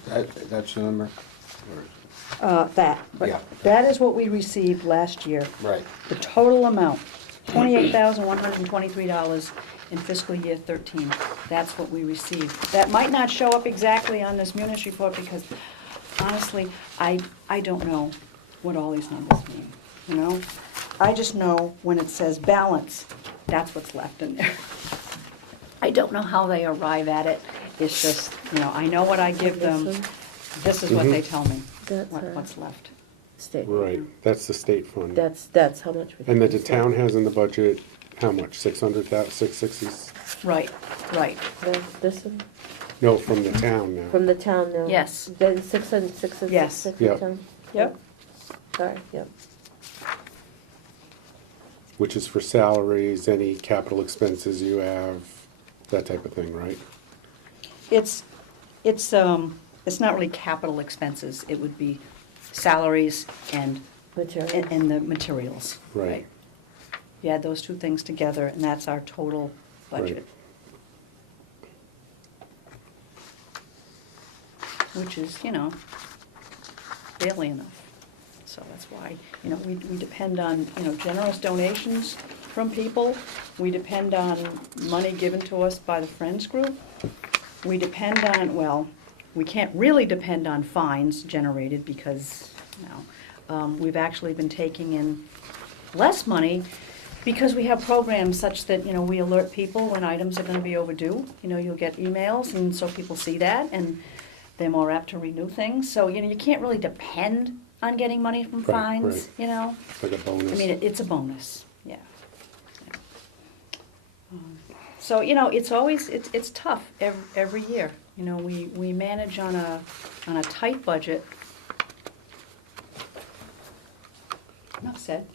That's the number? Yeah. That is what we received last year. Right. The total amount, $28,123 in fiscal year 13. That's what we received. That might not show up exactly on this Munis report because honestly, I don't know what all these numbers mean, I just know when it says balance, that's what's left in there. I don't know how they arrive at it. It's just, I know what I give them. This is what they tell me, That's what's left. state. right. That's the state fund. That's how much we. And the town has in the budget, how much, 600,000, 660? Right. This one, No, from the town now. from the town now. Yes. Then 600, Yes. 660 Yep. town. Yep. Sorry, yep. Which is for salaries, any capital expenses you have, that type of thing, right? It's not really capital expenses. It would be salaries and Material. the materials. Right. You add those two things together, and that's our total budget. Which is, barely enough. So that's why, we depend on, generous donations from people. We depend on money given to us by the Friends Group. We depend on, we can't really depend on fines generated because, we've actually been taking in less money because we have programs such that, we alert people when items are gonna be overdue. You'll get emails, and so people see that, and they're more apt to renew things. So, you can't really depend on getting money from Right, fines, Like a bonus. I mean, it's a bonus, yeah. So, it's always, it's tough every year. We manage on a tight budget. Enough said.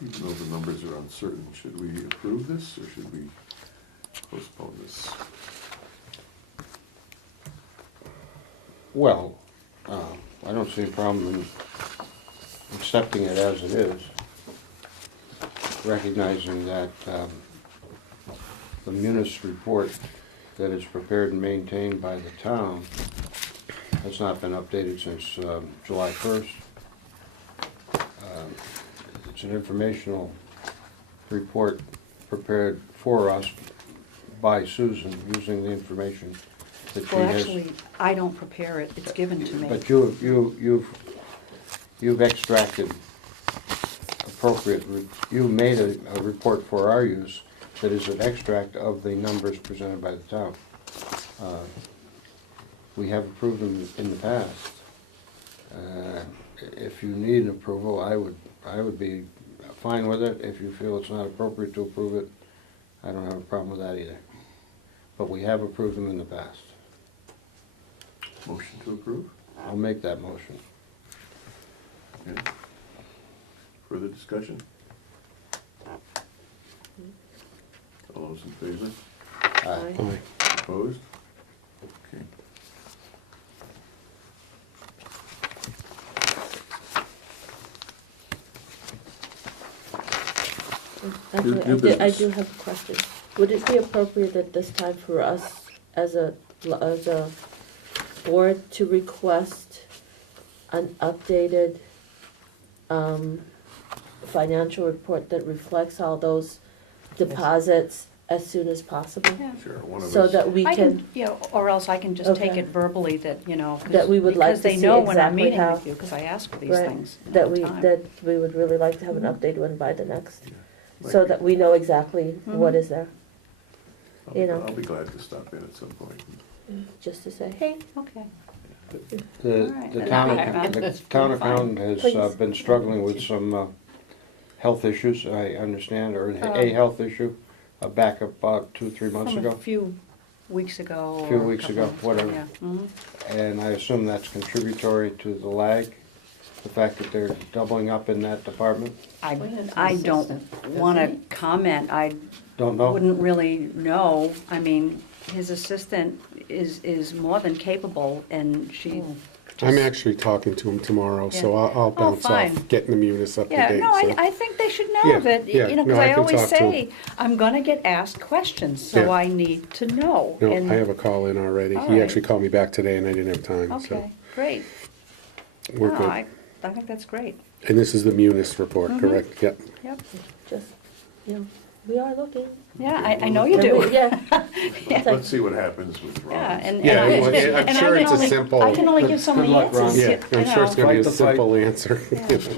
Even though the numbers are uncertain, should we approve this or should we postpone this? Well, I don't see a problem in accepting it as it is, recognizing that the Munis report that is prepared and maintained by the town has not been updated since July 1st. It's an informational report prepared for us by Susan, using the information that she Well, has. actually, I don't prepare it, it's given to me. But you've extracted you made a report for our use that is an extract of the numbers presented by the town. We have approved them in the past. If you need an approval, I would be fine with it. If you feel it's not appropriate to approve it, I don't have a problem with that either. But we have approved them in the past. Motion to approve? I'll make that motion. Okay. Further discussion? All those in favor? Aye. Aye. Opposed? Okay. Actually, New I business. do have a question. Would it be appropriate at this time for us, as a board, to request an updated, financial report that reflects all those deposits as soon as possible? Yeah. Sure, one of So us. that we I can, can, you know, or else I can just take Okay. it verbally that, you know, 'cause- That we would like because to they see know when I'm exactly meeting how- with you, because I ask for these right, things all that the time. we would really like to have an updated one by the next, Like- so that we know exactly what Mhm. is there, I'll be- you know. I'll be glad to stop in at some point. just to say, hey, Okay. The, All right. the And town, I- the that's town fine. accountant has Please. been struggling with some health issues, I understand, or Um, a health issue, back about 2-3 months From a ago. few weeks ago. Few or a weeks couple ago, months whatever. Yeah. Mhm. And I assume that's contributory to the lag, the fact that they're doubling up in that department? I, Well, that's I an don't assistant, want to doesn't comment. I Don't know? wouldn't really know. I mean, his assistant is more than capable, and she Oh. I'm just- actually talking to him tomorrow, so Yeah. I'll bounce fine. off getting the munis up to Yeah, date. no, so. I think they should know Yeah, that, yeah, you know, no, because I I can always talk to 'em. say, I'm gonna get asked questions, so Yeah. I need to know. No, And- I have a call in already. All He right. actually called me back today and I didn't have time, Okay, so great. we're No, good. I think that's great. And this is the munis report, Mhm. correct? Yep. Yep. just, you know, we are looking. Yeah, I know you And we- do. Yeah, Yeah. Let's see what happens with Yeah, Rollins. and Yeah, I- well, I'm and I sure can it's a only- simple- I can only give so Good many luck, Ron. answers, Yeah, you I'm sure it's know. gonna be a Fight the fight. simple answer.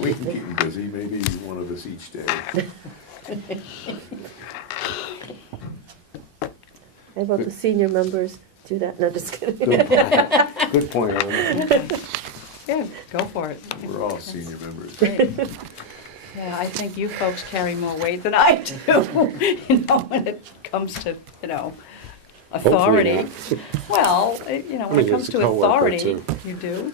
We can keep him busy, maybe one of us each day. how about the senior members do that? No, just kidding. Good point, Ron. Yeah, go for it. We're all senior members. Great. Yeah, I think you folks carry more weight than I do, you know, when it comes to, you know, Hopefully authority. not. Well, you know, when mean, it comes it's a to coworker, authority, too. you do.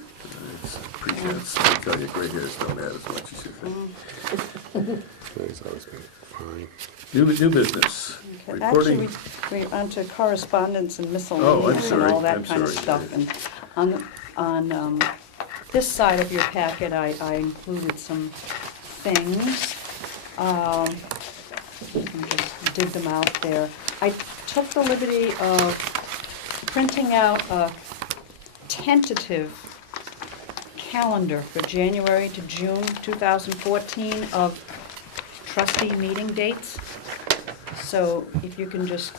It's pretense, I tell you, gray hairs don't add as much as you think. He's always been fine. New business, Okay, Actually, reporting. we onto correspondence and Oh, I'm miscellaneous and sorry, all that I'm kind of sorry, stuff. Jerry. And on this side of your packet, I included some things. You can just dig them out there. I took the liberty of printing out a tentative calendar for January to June 2014 of trustee meeting dates. So if you can just,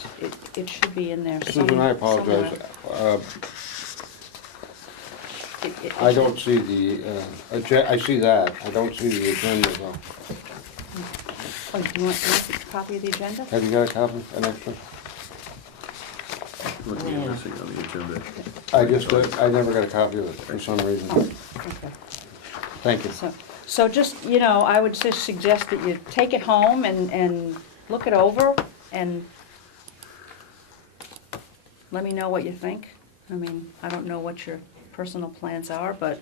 it should be in there Susan, I apologize. somewhere. I don't see the, I see that, I don't see the agenda though. Oh, you want a copy of the agenda? Have you got a copy, an extra? Looking at this thing on the agenda. I never got a copy of it for some reason. Oh, okay. Thank you. So just, you know, I would just suggest that you take it home and look it over and let me know what you think. I mean, I don't know what your personal plans are, but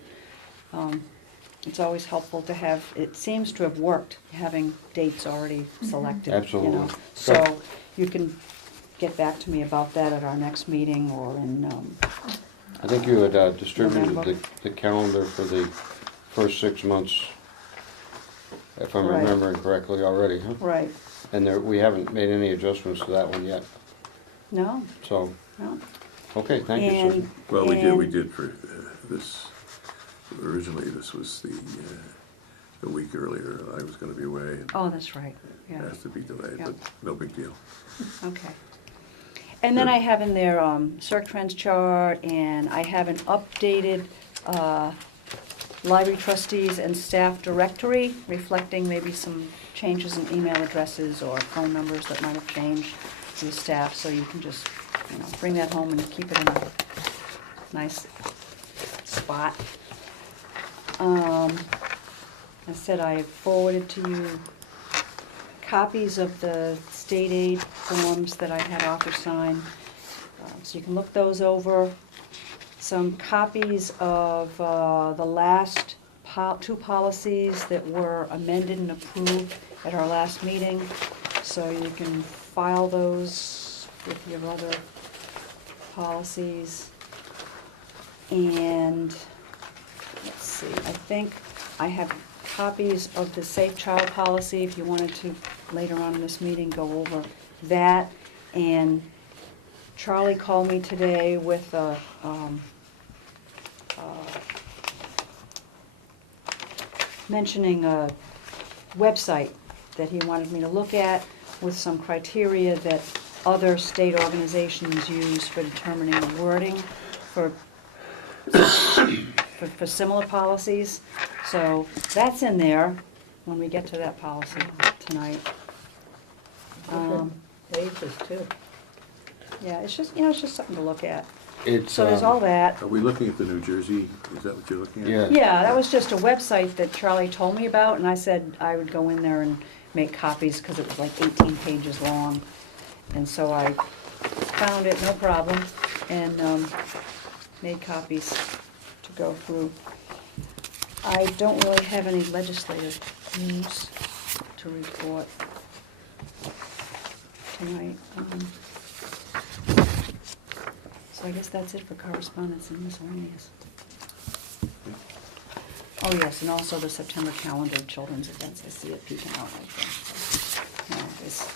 it's always helpful to have, it seems to have worked, having dates already selected, you know. Absolutely. So you can get back to me about that at our next meeting or in, I think you had distributed November. the calendar for the first 6 months, if I'm Right. remembering correctly already, huh? right, And there, we haven't made any adjustments to that one yet, no, so, no. okay, thank you, And- Susan. Well, we and- did for this, originally this was the week earlier, I was gonna be away, and Oh, that's right, yeah. it has to be delayed, Yeah. but no big deal. Okay. And then I have in there circ trends chart, and I have an updated library trustees and staff directory reflecting maybe some changes in email addresses or phone numbers that might have changed to the staff, so you can just, you know, bring that home and keep it in a nice spot. I said I forwarded to you copies of the state aid forms that I had author sign, so you can look those over. Some copies of the last two policies that were amended and approved at our last meeting, so you can file those with your other policies. And, let's see, I think I have copies of the Safe Child policy if you wanted to later on in this meeting, go over that. And Charlie called me today with a, mentioning a website that he wanted me to look at with some criteria that other state organizations use for determining the wording for similar policies. So that's in there when we get to that policy tonight. Wages too. Yeah, it's just, you know, it's just something to look at. It's, So there's all that. Are we looking at the New Jersey, is that what you're looking at? Yeah. Yeah, that was just a website that Charlie told me about, and I said I would go in there and make copies, because it was like 18 pages long. And so I found it, no problem, and made copies to go through. I don't really have any legislative news to report tonight. So I guess that's it for correspondence and miscellaneous. Oh, yes, and also the September calendar of children's events, I see it peeking out like that. So, no, it's,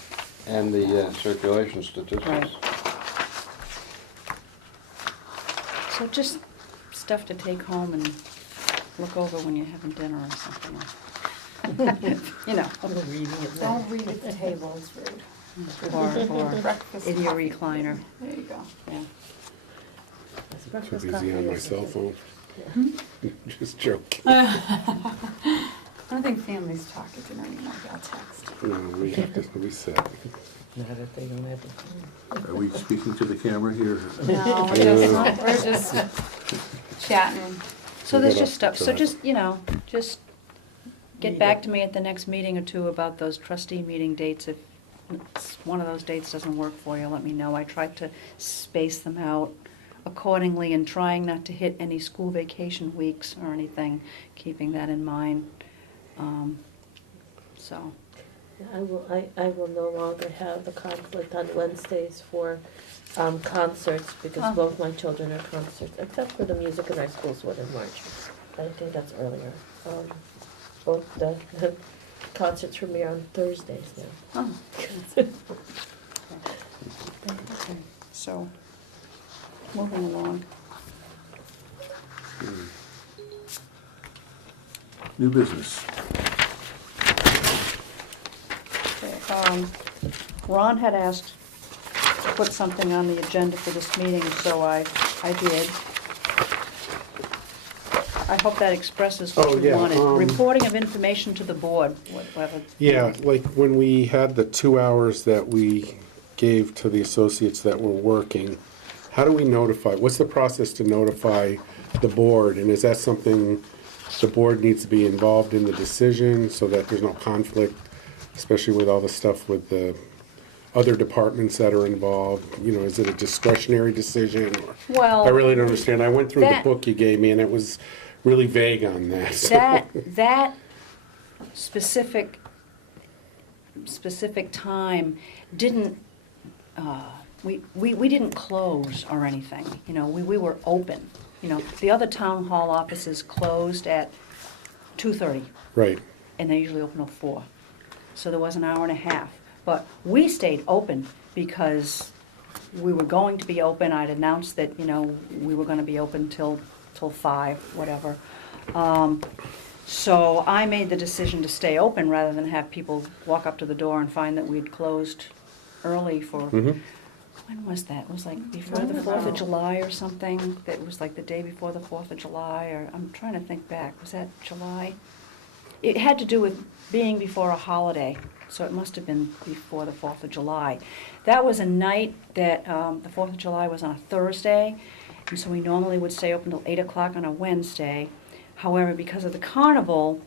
And the circulation statistics. right. So just stuff to take home and look over when you're having dinner or something. You know, I'm reading it now. Don't read at the table, it's rude. or Breakfast in your coffee. recliner, There you go. yeah. This Too breakfast busy coffee on my is- cell phone. Just joking. I don't think families talk at dinner anymore, they'll text. No, we said. Not if they don't have the time. Are we speaking to the camera here? No, we're just chatting. So We there's got just stuff, off so the just, you know, just get Read back it. to me at the next meeting or two about those trustee meeting dates. If one of those dates doesn't work for you, let me know. I tried to space them out accordingly and trying not to hit any school vacation weeks or anything, keeping that in mind. So, I will no longer have the conflict on Wednesdays for concerts, because Oh. both my children are concerts, except for the music in our schools one in March. I think that's earlier. Both the concerts for me are on Thursdays now. oh. Okay, so, moving along. New business. Okay, Ron had asked to put something on the agenda for this meeting, so I did. I hope that expresses Oh, what you yeah, wanted. Reporting of information to the board, whatever. Yeah, like when we had the 2 hours that we gave to the associates that were working, how do we notify, what's the process to notify the board? And is that something the board needs to be involved in the decision so that there's no conflict, especially with all the stuff with the other departments that are involved? You know, is it a discretionary decision? Or- Well, I really don't understand. I went through the that- book you gave me and it was really vague on that. so- that specific time didn't, we didn't close or anything, you know, we were open. You know, the other town hall offices closed at 2:30, Right, and they usually open till 4. So there was an hour and a half. But we stayed open because we were going to be open. I'd announced that, you know, we were gonna be open till 5, whatever. So I made the decision to stay open rather than have people walk up to the door and find that we'd closed early for, Mhm. when was that? It was like before the 4th of July or something? That was like the day before the 4th of July, or, I'm trying to think back, was that July? It had to do with being before a holiday, so it must have been before the 4th of July. That was a night that, the 4th of July was on a Thursday, and so we normally would stay open till 8 o'clock on a Wednesday. However, because of the carnival,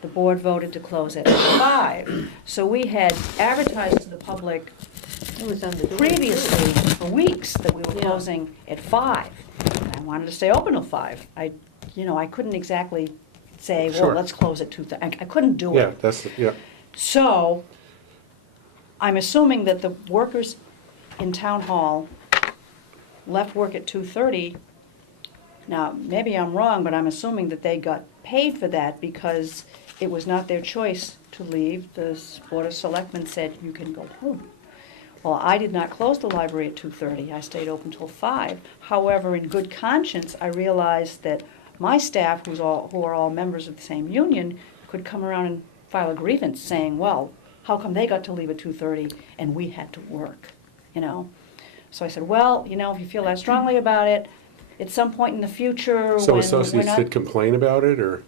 the board voted to close at 5. So we had advertised to the public It was on the door. previously for weeks that we were Yeah. closing at 5. And I wanted to stay open till 5. I couldn't exactly say, well, Sure. let's close at 2:30. I couldn't do yeah, it. yeah. So, I'm assuming that the workers in town hall left work at 2:30 Now, maybe I'm wrong, but I'm assuming that they got paid for that because it was not their choice to leave. The Board of Selectmen said, you can go home. Well, I did not close the library at 2:30. I stayed open till 5. However, in good conscience, I realized that my staff, who are all members of the same union, could come around and file a grievance saying, well, how come they got to leave at 2:30 and we had to work, you know? So I said, well, you know, if you feel that strongly about it, at some point in the future, So when we're associates not, did complain about it, or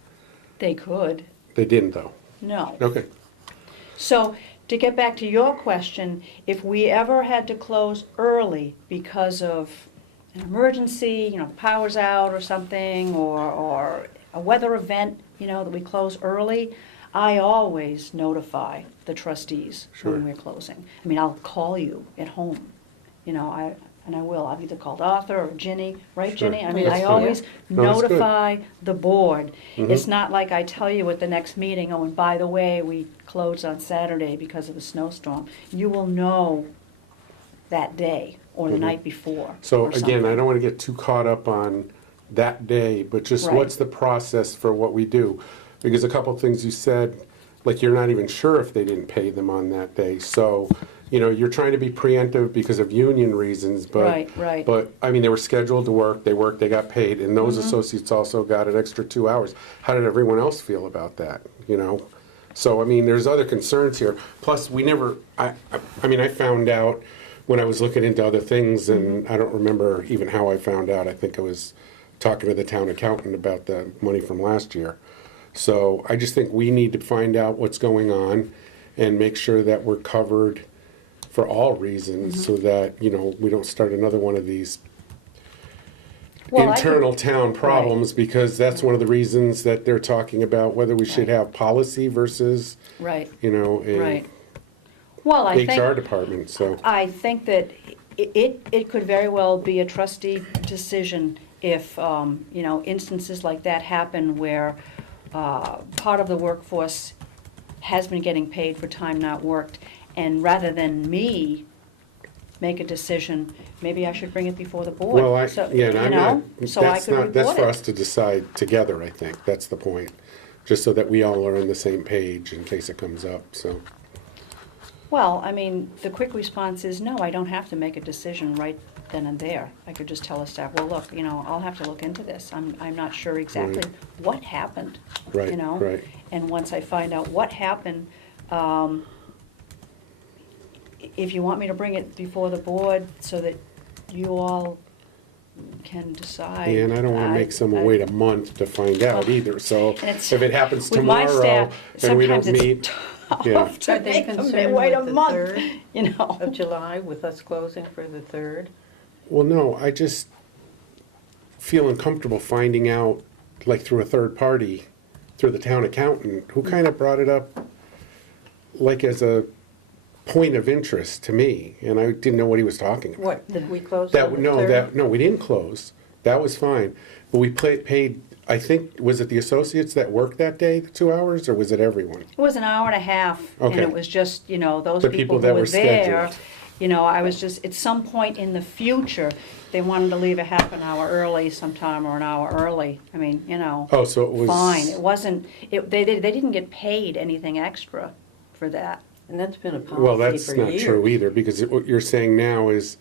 they could, they didn't though? no. Okay. So, to get back to your question, if we ever had to close early because of an emergency, you know, power's out or something, or a weather event, you know, that we close early, I always notify the trustees Sure. when we're closing. I mean, I'll call you at home, you know, I will. I've either called Arthur or Ginny, right, Sure. Ginny? I mean, Yes, I yeah. always No, that's good. notify the board. Mhm. It's not like I tell you at the next meeting, oh, and by the way, we closed on Saturday because of a snowstorm. You will know that day or the Mhm. night before. So or again, something. I don't want to get too caught up on that day, but just Right. what's the process for what we do? Because a couple of things you said, like you're not even sure if they didn't pay them on that day. So, you know, you're trying to be preemptive because of union reasons, but Right. but I mean, they were scheduled to work, they worked, they got paid, and those associates also got an extra 2 hours. How did everyone else feel about that, you know? So, I mean, there's other concerns here. Plus, we never, I mean, I found out when I was looking into other things, and I don't remember even how I found out. I think I was talking to the town accountant about the money from last year. So I just think we need to find out what's going on and make sure that we're covered for all reasons so that, you know, we don't start another one of these Well, I internal could- town problems, because that's one of the reasons that they're talking about whether we should Right. have policy versus, Right, you know, a right. Well, I think. HR department, so. I think that it could very well be a trustee decision if, you know, instances like that happen where part of the workforce has been getting paid for time not worked, and rather than me make a decision, maybe I should bring it before the board. Well, So, yeah, and you I'm know, not, so I that's could not, that's report for it. us to decide together, I think, that's the point. Just so that we all are on the same page in case it comes up, so. Well, I mean, the quick response is, no, I don't have to make a decision right then and there. I could just tell the staff, well, look, you know, I'll have to look into this. I'm not sure exactly Right. what happened, Right, you know? right. And once I find out what happened, if you want me to bring it before the board so that you all can decide. And I don't wanna make someone wait a month to find out Well, either, so and it's- if it happens with my tomorrow staff, and we don't sometimes meet. it's yeah. tough to Are they make them concerned wait a with the month, 3rd you know? of July with us closing for the 3rd? Well, no, I just feel uncomfortable finding out, like through a third party, through the town accountant, who kind of brought it up like as a point of interest to me, and I didn't know what he was talking about. What, that we closed on That, the no, 3rd? no, we didn't close. That was fine. But we paid, I think, was it the associates that worked that day, the 2 hours, or was it everyone? It was an hour and a half, and Okay. it was just, you know, those The people people that who were were there. scheduled. You know, I was just, at some point in the future, they wanted to leave a half an hour early sometime or an hour early. I mean, you know, Oh, so it was. fine. It wasn't, they didn't get paid anything extra for that. And that's been a Well, policy that's for not years. true either, because what you're saying now is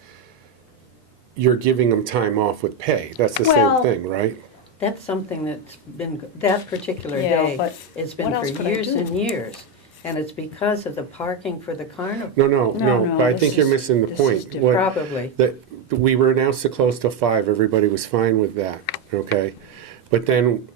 you're giving them time off with pay. That's the same Well- thing, right? That's something that's been, that particular Yeah, day, but it's what been else for could I years do? and years. And it's because of the parking for the carnival. No, No, but I this think you're is- missing the this is point. different. What- Probably. That, we were announced to close till 5, everybody was fine with that, okay? But then,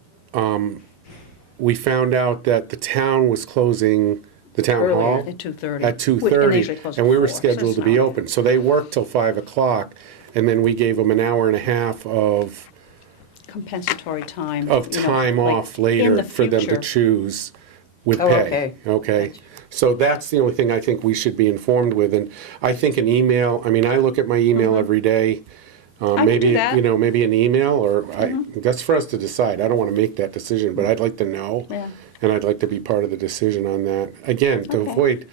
we found out that the town was closing the town Earlier. hall. At 2:30. At two And they thirty, usually close and at we were 4, so scheduled it's to be not- open. So they worked till 5 o'clock, and then we gave them an hour and a half of Compensatory time. of you know, time like, off in later the for them to future. choose with Oh, pay. okay. Okay? So that's the only thing I think we should be informed with, and I think an email, I mean, I look at my email every day. Mm-hmm. I can Maybe, do that. you know, maybe an email, or that's for us to decide. I don't want to make that decision, but I'd like to know. Yeah. And I'd like to be part of the decision on that. Again, to Okay. avoid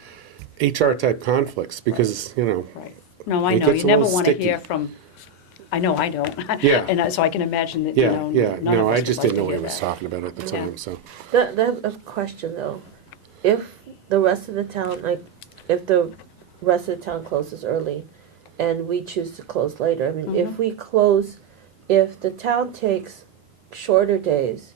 HR type conflicts, because, you know, Right. No, I It know, gets you a never little want to sticky. hear from I know I don't. Yeah. And so I can imagine that, you Yeah, know, yeah, none of no, us I would just like didn't to know what hear he was that. talking about at the Yeah. time, so. That a question though, if the rest of the town, like, if the rest of the town closes early and we choose to close later, I mean, if we close, if the town takes shorter days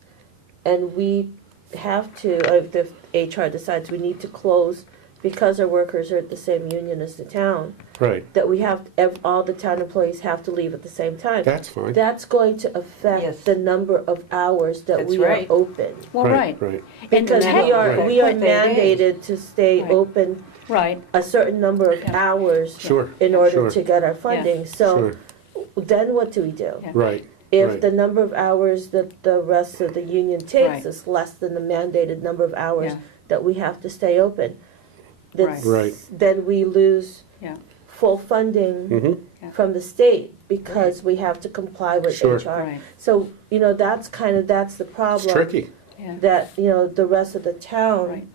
and we have to, if the HR decides we need to close because our workers are at the same union as the town, Right, that we have, all the town employees have to leave at the same time. that's fine. That's going to Yes. affect the number of hours that That's we are right. open. Well, right. Right, And Because tech- we are Right. mandated to stay Right. open Right, a certain number of Yeah. hours sure, in order sure. to get our funding. So sure, then what do we do? Yeah. right, If Right. the number of hours that the rest of the union takes Right. is less than the mandated number of hours Yeah. that we have to stay open, then, Right. Right. then we lose Yeah. full funding mm-hmm, Yeah. from the state because we have to comply with Sure. HR. right, So, that's the it's problem. tricky, yeah, That, the rest of the town right,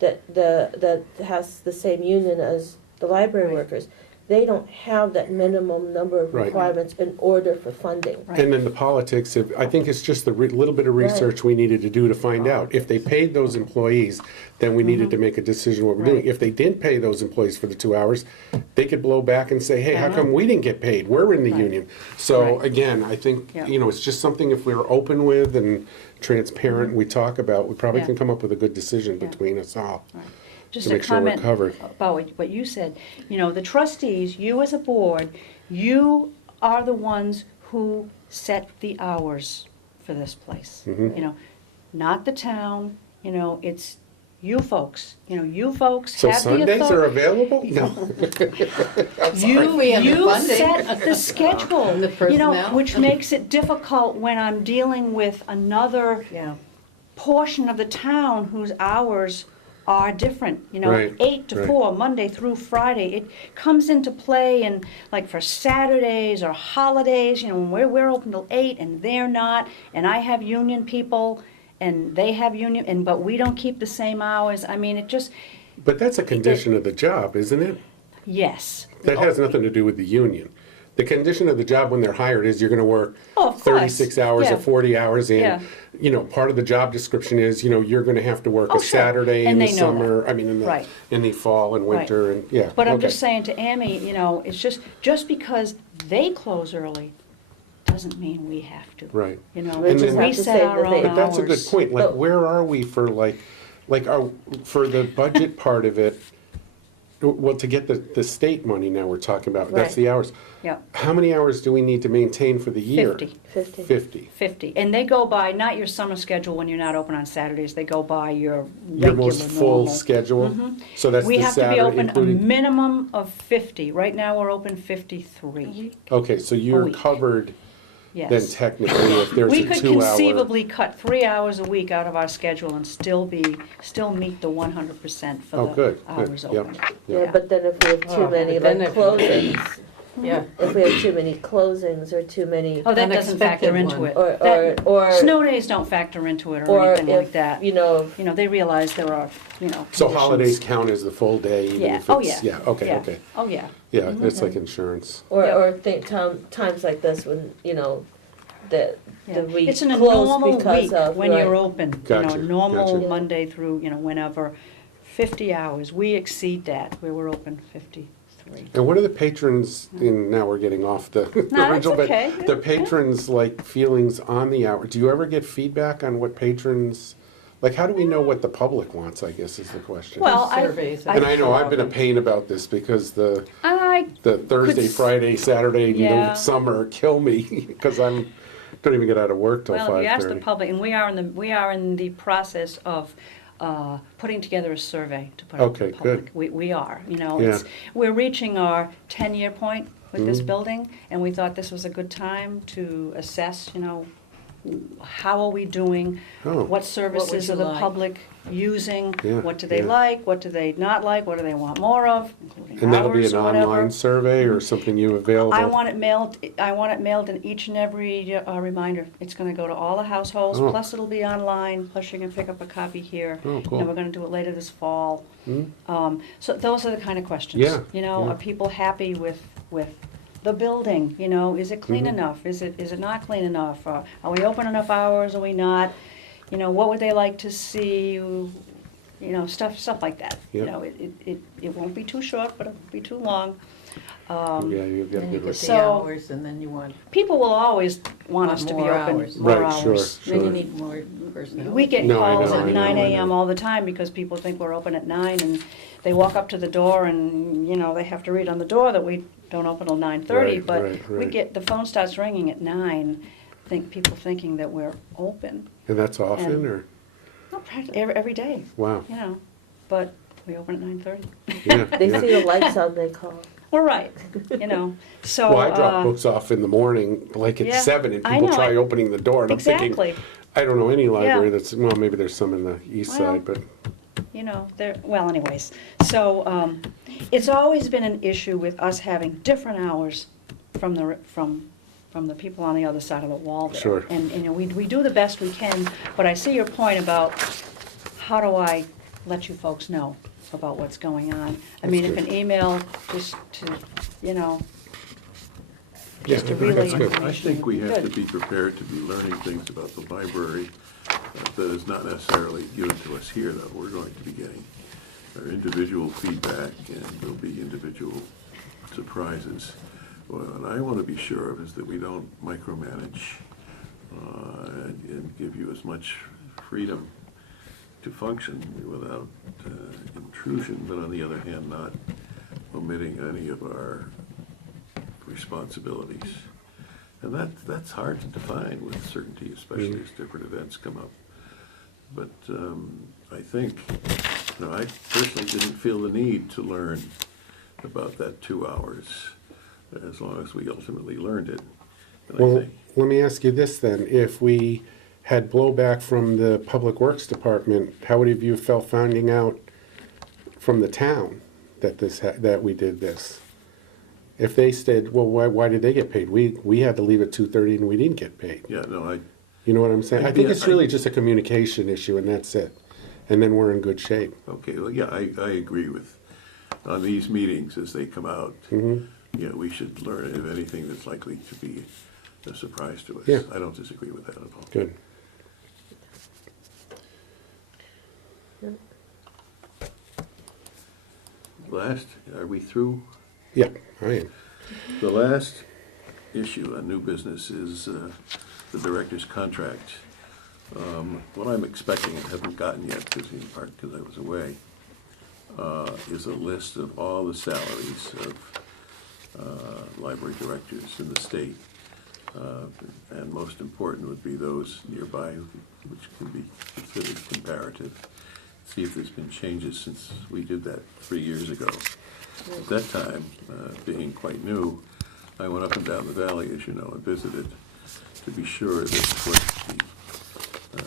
that has the same union as the library Right. workers, they don't have that minimum number of Right. requirements in order for funding. right. and then the politics of, I think it's just the little bit of research we needed to do to find out. If they paid those employees, then we needed to make a decision what we're doing. Right. If they didn't pay those employees for the 2 hours, they could blow back and say, hey, how Uh-huh. come we didn't get paid? We're in the Right. union. So Right. again, I think, Yeah. it's just something if we're open with and transparent, we talk about, we probably Yeah. can come up with a good decision Yeah. between us all. Just to a make sure we're comment covered. about what you said. The trustees, you as a board, you are the ones who set the hours for this place. Mhm. Not the town, it's you folks. You folks So have the Sundays are authority. available? No. You, We have the you funding. set the schedule, And the personnel. which makes it difficult when I'm dealing with another Yeah. portion of the town whose hours are different, Right, 8 to right. 4, Monday through Friday. It comes into play in, like, for Saturdays or holidays, when we're open till 8 and they're not, and I have union people and they have union, but we don't keep the same hours. I mean, it just, But that's a condition of the job, isn't it? yes. That has nothing to do with the union. The condition of the job when they're hired is you're gonna work Oh, of course. 36 hours Yeah. or 40 hours Yeah. and, part of the job description is, you're gonna have to work Oh, a sure. Saturday in And the they know summer, that. I mean, Right. in the fall and Right. winter and, yeah. But I'm okay. just saying to Amy, it's just because they close early doesn't mean we have to. Right. We And just then- have We to set say our that own they. But that's a good hours. point, like, But- where are we for for the budget part of it? Well, to get the state money now we're talking about, that's Right. the hours. Yeah, How many hours do we need to maintain for the year? 50. 50. 50. 50. And they go by, not your summer schedule when you're not open on Saturdays, they go by your Your regular, most full normal. schedule? So that's We the have to be Saturday open a including? minimum of 50. Right now, we're open 53. Okay, so you're week. covered then Yes. technically if there's We a could 2 hour. conceivably cut 3 hours a week out of our schedule and still meet the 100% for Oh, the good, good, hours yep. open. Yeah, but then if we have too Oh, many then like if- closings, Yeah. if we have too many closings or too many, Oh, that doesn't factor Unexpected into one. it. or, That- or, Snow days don't factor into it or or anything like if, that. you They realize there are, So conditions. holidays count as the full day even Yeah, if oh, it's, yeah. okay, Yeah. okay. Oh, yeah. Yeah, it's like insurance. Yeah. or think times like this when, that Yeah. the week It's in a closed normal because week of, when you're right. open, Gotcha, normal gotcha. Monday through, whenever, 50 hours. We exceed that. We were open 53. And what are the patrons, and now we're getting off the No, original, that's okay. but the patrons' feelings on the hour? Do you ever get feedback on what patrons, how do we know what the public wants, I guess is the question. Well, Surveys. And I know I've been a pain about this because the I Thursday, s- Friday, Saturday, in Yeah. the summer kill me because don't even get out of work till Well, if you ask the 5:30. public, and we are in the process of putting together a survey to put out to the Okay, public. good. We are, Yeah. we're reaching our 10-year point with this Mhm. building, and we thought this was a good time to assess, how are we doing? Oh. What services you are the like? public using? Yeah, What do they yeah. like? What do they not like? What do they want more of, including And that'll be hours an or whatever? online survey or something you available? I want it mailed in each and every reminder. It's gonna go to all the households, Oh. plus it'll be online, plus you can pick up a copy here. Oh, cool. And we're gonna do it later this fall. Hmm? So those are the kind of questions. Yeah, You yeah. know, are people happy with the building, you know, is it clean Mhm. enough? Is it not clean enough? Are we open enough hours, are we not? You know, what would they like to see? You know, stuff like that. You Yep. know, it won't be too short, but it won't be too long. Yeah, you've got a Then you good get one. the So- hours, and then you want, People will always want us to be More open hours. more Right, sure. hours. then you Sure. need more personnel. We get No, I calls know, at I know, 9 I AM know. all the time because people think we're open at 9 and they walk up to the door and, you know, they have to read on the door that we don't open till 9:30. Right, But right, we right. get, the phone starts ringing at 9, people thinking that we're open. And that's often, And- or, Not practically, every day, wow, you know, but we open at 9:30. yeah, They yeah. see the lights on, they call. We're right, you know, so. Well, I drop books off in the morning, like yeah, at 7, and I people know, try opening the door, and I'm thinking, Exactly, I don't know any library Yeah. that's, well, maybe there's some in the east Well, side, but, you know, well, anyways, so, it's always been an issue with us having different hours from the people on the other side of the wall there. Sure. And, you know, we do the best we can, but I see your point about how do I let you folks know about what's going on? I mean, if good. an email just to, you know, yeah, just to I think relay that's good. I think we have to Good. be prepared to be learning things about the library that is not necessarily given to us here, that we're going to be getting our individual feedback, and there'll be individual surprises. What I want to be sure of is that we don't micromanage and give you as much freedom to function without intrusion, but on the other hand, not omitting any of our responsibilities. And that's hard to define with certainty, especially as different events come up. But I think, you know, I personally didn't feel the need to learn about that 2 hours, as long as we ultimately learned it. And I Well, think, let me ask you this then, if we had blowback from the Public Works Department, how would have you felt finding out from the town that that we did this? If they said, well, why did they get paid? We had to leave at 2:30 and we didn't get paid. yeah, no, You know what I'm saying? I think Yeah, it's really just a communication issue and that's it. And then we're in good shape. okay, well, yeah, I agree with, on these meetings as they come out, Mhm. yeah, we should learn of anything that's likely to be a surprise to us. Yeah. I don't disagree with that at all. Good. Last, are we through? Yeah, I am. The last issue on new business is the director's contract. What I'm expecting and haven't gotten yet, because in part because I was away, is a list of all the salaries of library directors in the state. And most important would be those nearby, which can be considered comparative. See if there's been changes since we did that 3 years ago. At that time, being quite new, I went up and down the valley, as you know, and visited to be sure that what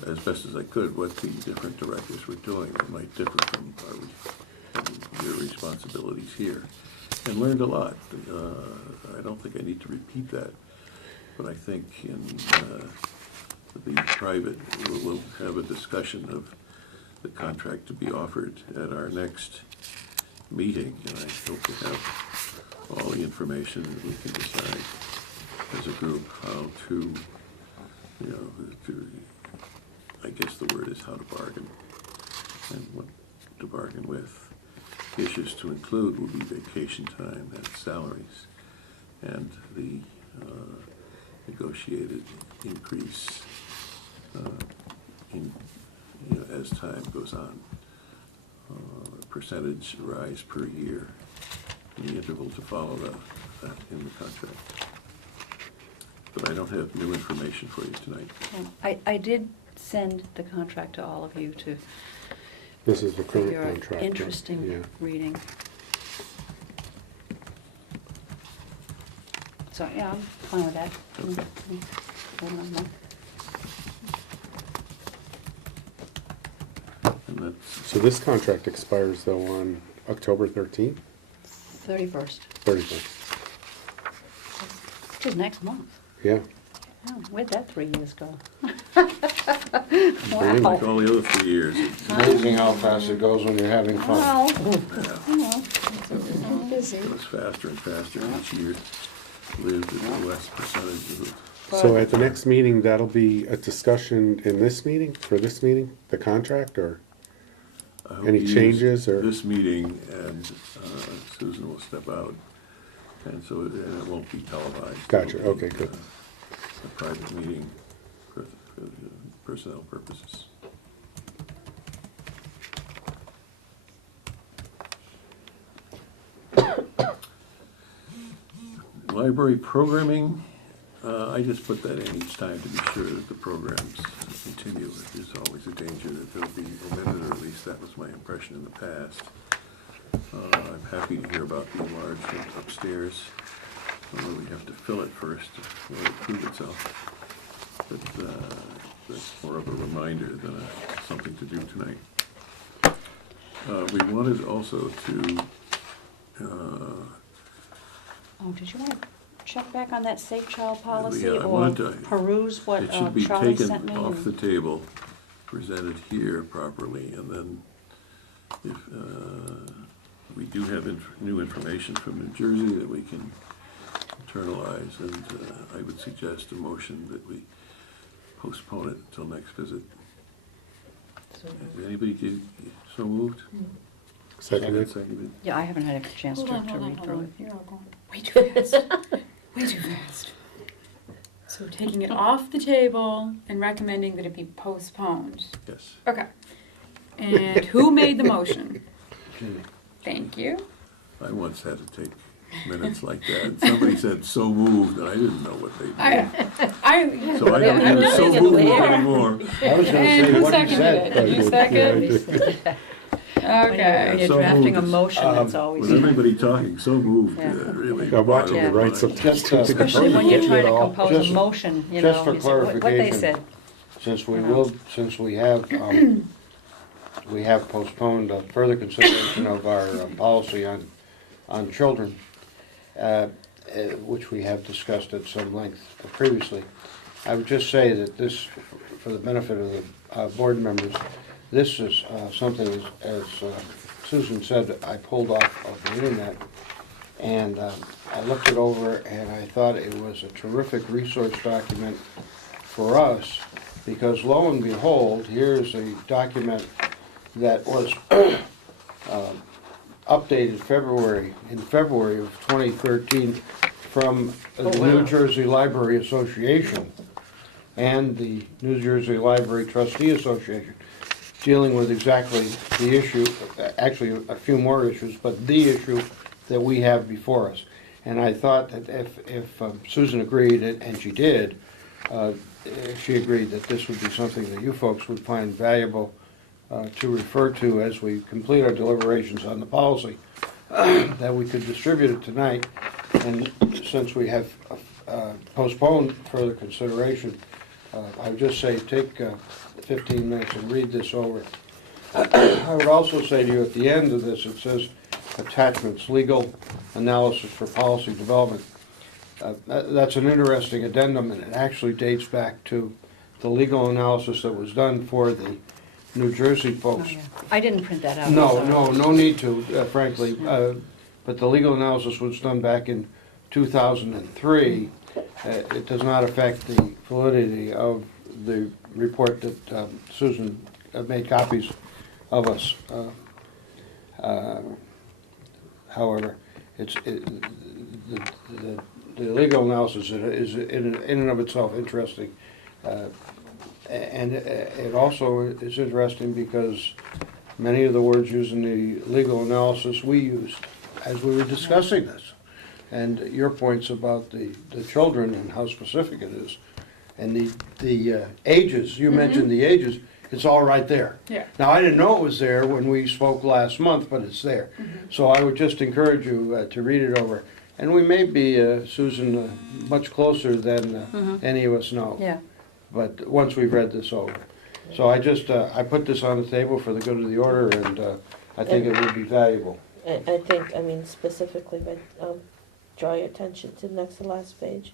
the, as best as I could, what the different directors were doing that might differ from their responsibilities here, and learned a lot. I don't think I need to repeat that, but I think in the private, we'll have a discussion of the contract to be offered at our next meeting, and I hope to have all the information that we can decide as a group how to, you know, I guess the word is how to bargain and what to bargain with. Issues to include will be vacation time and salaries and the negotiated increase in, you know, as time goes on. Percentage rise per year, in the interval to follow that in the contract. But I don't have new information for you tonight. I did send the contract to all of you to, This is the for current your contract. interesting Yeah. reading. So, yeah, I'm fine with that. Hold on, Mike. And that's, So this contract expires though on October 13th? 31st, 31st. which is next month. Yeah. Oh, where'd that 3 years go? like Wow. all the other 3 years, It's amazing how fast it goes when you're having fun. Wow. yeah, You know, I'm busy. it goes faster and faster each year. lived at the less percentage of it. So at the next meeting, that'll be a discussion in this meeting, for this meeting, the contract, or? I hope Any he changes, or- This meeting, and Susan will step out, and so it won't be televised. Gotcha, It'll be, okay, good. A private meeting for personnel purposes. Library programming, I just put that in each time to be sure that the programs continue. There's always a danger that they'll be omitted, or at least that was my impression in the past. I'm happy to hear about the enlargement upstairs, although we have to fill it first before it prove itself. But that's more of a reminder than something to do tonight. We wanted also to, Oh, did you want to check back on that safe child policy, Yeah, I or wanted to- peruse what it should be Charlie taken sent me? off the table, presented here properly, and then if we do have new information from New Jersey that we can internalize, and I would suggest a motion that we postpone it until next visit. So, Anybody so moved? Seconded? Seconded? Yeah, I haven't had a chance to read through it. You're all going way too fast. Way too fast. So taking it off the table and recommending that it be postponed. Yes. Okay. And who made the motion? Thank you. I once had to take minutes like that, and somebody said, "So moved," and I didn't know what they meant. I So I don't use "so moved" anymore. I was gonna And say who what you seconded said. it? Did you Yeah, second? When Okay. you're So drafting a moved. motion, that's always, With everybody talking, so moved, Yeah. really. I'm watching you boggles write my some- mind. Just, especially when you're trying to compose Just- a motion, you just know, for you say, what they clarification. said. Since we Yeah. will, since we have postponed further consideration of our policy on children, which we have discussed at some length previously, I would just say that this, for the benefit of the board members, this is something, as Susan said, I pulled off of the internet, and I looked it over, and I thought it was a terrific resource document for us, because lo and behold, here's a document that was updated in February of 2013 from the New Jersey Library Association and the New Jersey Library Trustee Association, dealing with exactly the issue, actually a few more issues, but the issue that we have before us. And I thought that if Susan agreed, and she did, she agreed that this would be something that you folks would find valuable to refer to as we complete our deliberations on the policy, that we could distribute it tonight. And since we have postponed further consideration, I would just say take 15 minutes and read this over. I would also say to you at the end of this, it says attachments, legal analysis for policy development. That's an interesting addendum, and it actually dates back to the legal analysis that was done for the New Jersey Oh, folks. yeah. I didn't print that out. No need to, frankly, but the legal analysis was done back in 2003. It does not affect the validity of the report that Susan made copies of us. However, the legal analysis is in and of itself interesting. And it also is interesting because many of the words used in the legal analysis we used as we were discussing this. And your points about the children and how specific it is. And the ages, you mentioned the ages, it's all right there. Yeah. Now, I didn't know it was there when we spoke last month, but it's there. So I would just encourage you to read it over. And we may be, Susan, much closer than any of us know. Yeah. But once we've read this over. So I just, I put this on the table for the good of the order, and I think it would be valuable. I think, I mean, specifically, but draw your attention to the next to last page.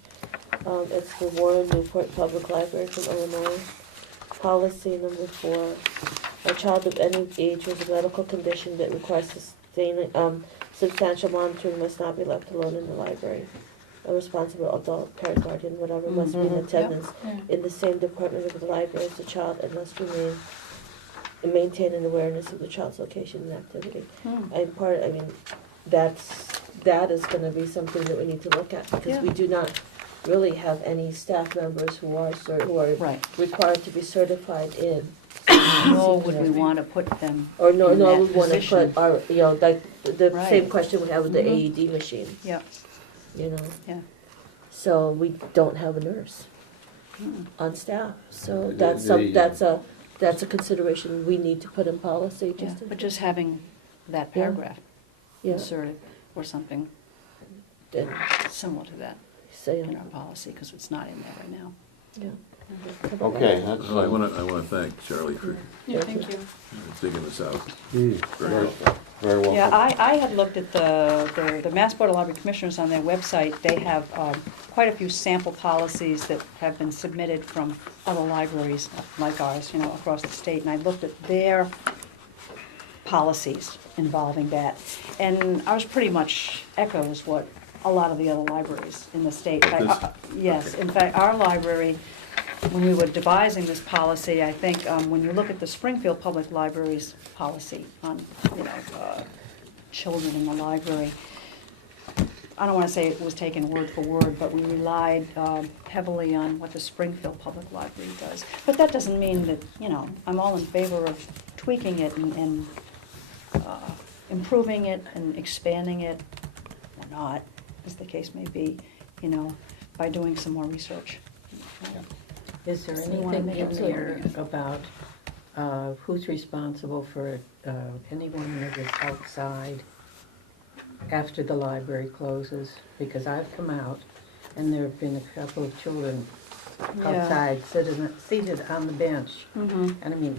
It's the Warren Newport Public Library from Illinois. Policy number 4, a child of any age with a medical condition that requires substantial monitoring must not be left alone in the library. a responsible adult, parent, guardian, whatever, must be in attendance Yeah. in the same department of the library as the child and must remain and maintain an awareness of the child's location and activity. I mean, that is gonna be something that we need to look at, because we do not really have any staff members who are Right. required to be certified in. Nor would we want to put them Or nor in that we wanna position. put our, like, the Right. same question we have with the Mhm. AED machine, Yeah, you know? yeah. So we don't have a nurse Mm. on staff, so The- that's the- that's a consideration we need to put in policy, Yeah, just. but just having that Yeah. paragraph Yeah, inserted or something and, similar to that so, in our policy, because it's not in there right now. yeah. Okay, that's, Well, I wanna thank Charlie for Yeah, thank you. digging this out. Mm. Very helpful. very well. Yeah, I had looked at the Mass Board of Library Commissioners on their website. They have quite a few sample policies that have been submitted from other libraries like ours, you know, across the state. And I looked at their policies involving that. And ours pretty much echoes what a lot of the other libraries in the state. Like this? Yes, Okay. in fact, our library, when we were devising this policy, I think, when you look at the Springfield Public Library's policy on, you know, children in the library, I don't want to say it was taken word for word, but we relied heavily on what the Springfield Public Library does. But that doesn't mean that, you know, I'm all in favor of tweaking it and improving it and expanding it, or not, as the case may be, you know, by doing some more research. Is there So you wanna anything make in it there about who's responsible for anyone that is outside after the library closes? Because I've come out and there have been a couple of children Yeah. outside seated on the bench. Mhm. And I mean,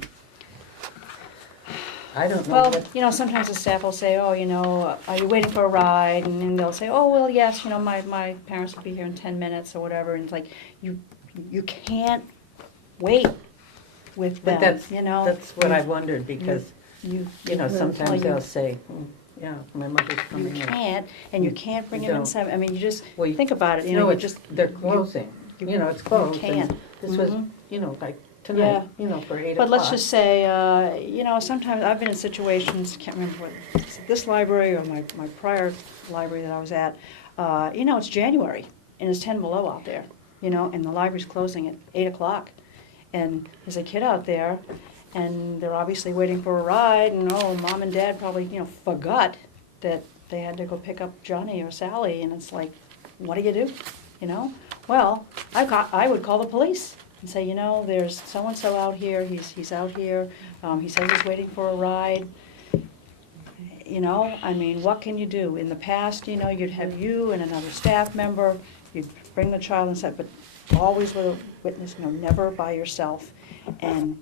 I don't know Well, what, you know, sometimes the staff will say, oh, you know, are you waiting for a ride? And then they'll say, oh, well, yes, you know, my parents will be here in 10 minutes or whatever. And it's like, you can't wait with but them, you know? that's what I wondered, because, You, you know, well, sometimes you- they'll say, yeah, my mother's You coming in. can't, and you can't bring You them don't. inside. I mean, you just, Well, you- think about it, you know, No, you it's just, they're closing, you know, it's closed. and can't. This was, Mhm. you know, like Yeah. tonight, you know, for 8 but o'clock. let's just say, you know, sometimes I've been in situations, can't remember what, this library or my prior library that I was at, you know, it's January, and it's 10 below out there, you know, and the library's closing at 8 o'clock. And there's a kid out there, and they're obviously waiting for a ride, and oh, mom and dad probably, you know, forgot that they had to go pick up Johnny or Sally, and it's like, what do you do, you know? Well, I would call the police and say, you know, there's so-and-so out here, he's out here, he says he's waiting for a ride. You know, I mean, what can you do? In the past, you know, you'd have you and another staff member, you'd bring the child inside, but always with a witness, you know, never by yourself. And,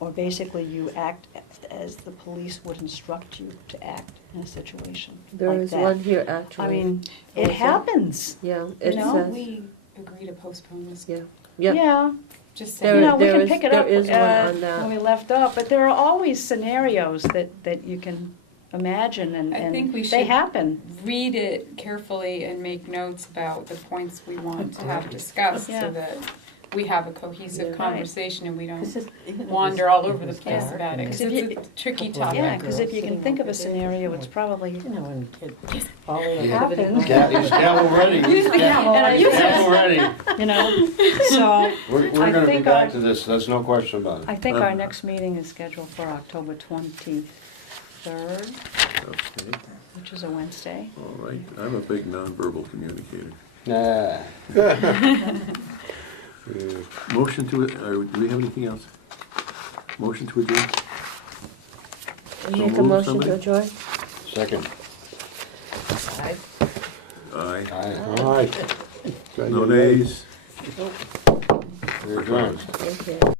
or basically you act as the police would instruct you to act in a situation There like is that. one here, actually. I mean, Oh, it is it? happens. Yeah, it know, says, We agree to postpone this. yeah, yeah. Yeah, Just There- you saying. know, we there can is- pick it there up is one on that. when we left off, but there are always scenarios that you can imagine, and I think we they should- happen. Read it carefully and make notes about the points we want to have discussed Yeah. so that we have a cohesive Yeah. conversation and we don't This is- you know, wander this- all it over the was place dark about it. and 'Cause if it's you- a tricky couple of topic. Yeah, because if you can sitting think of over a there, scenario, you it's know, probably, You know, and it, all the Yeah. activity. He's gavel ready. Use the gavel. And I He's use it. gavel ready. you know, so We're I gonna be think back I- to this, there's no question about I it. think our next meeting is scheduled for October 23rd, Okay, which is a Wednesday. all right. I'm a big nonverbal communicator. Nah. Motion to, do we have anything else? Motion to adjourn? You So make a moved, motion somebody? to adjourn? Second. Aye. Aye. All right. No nays? We're adjourned. Thank you.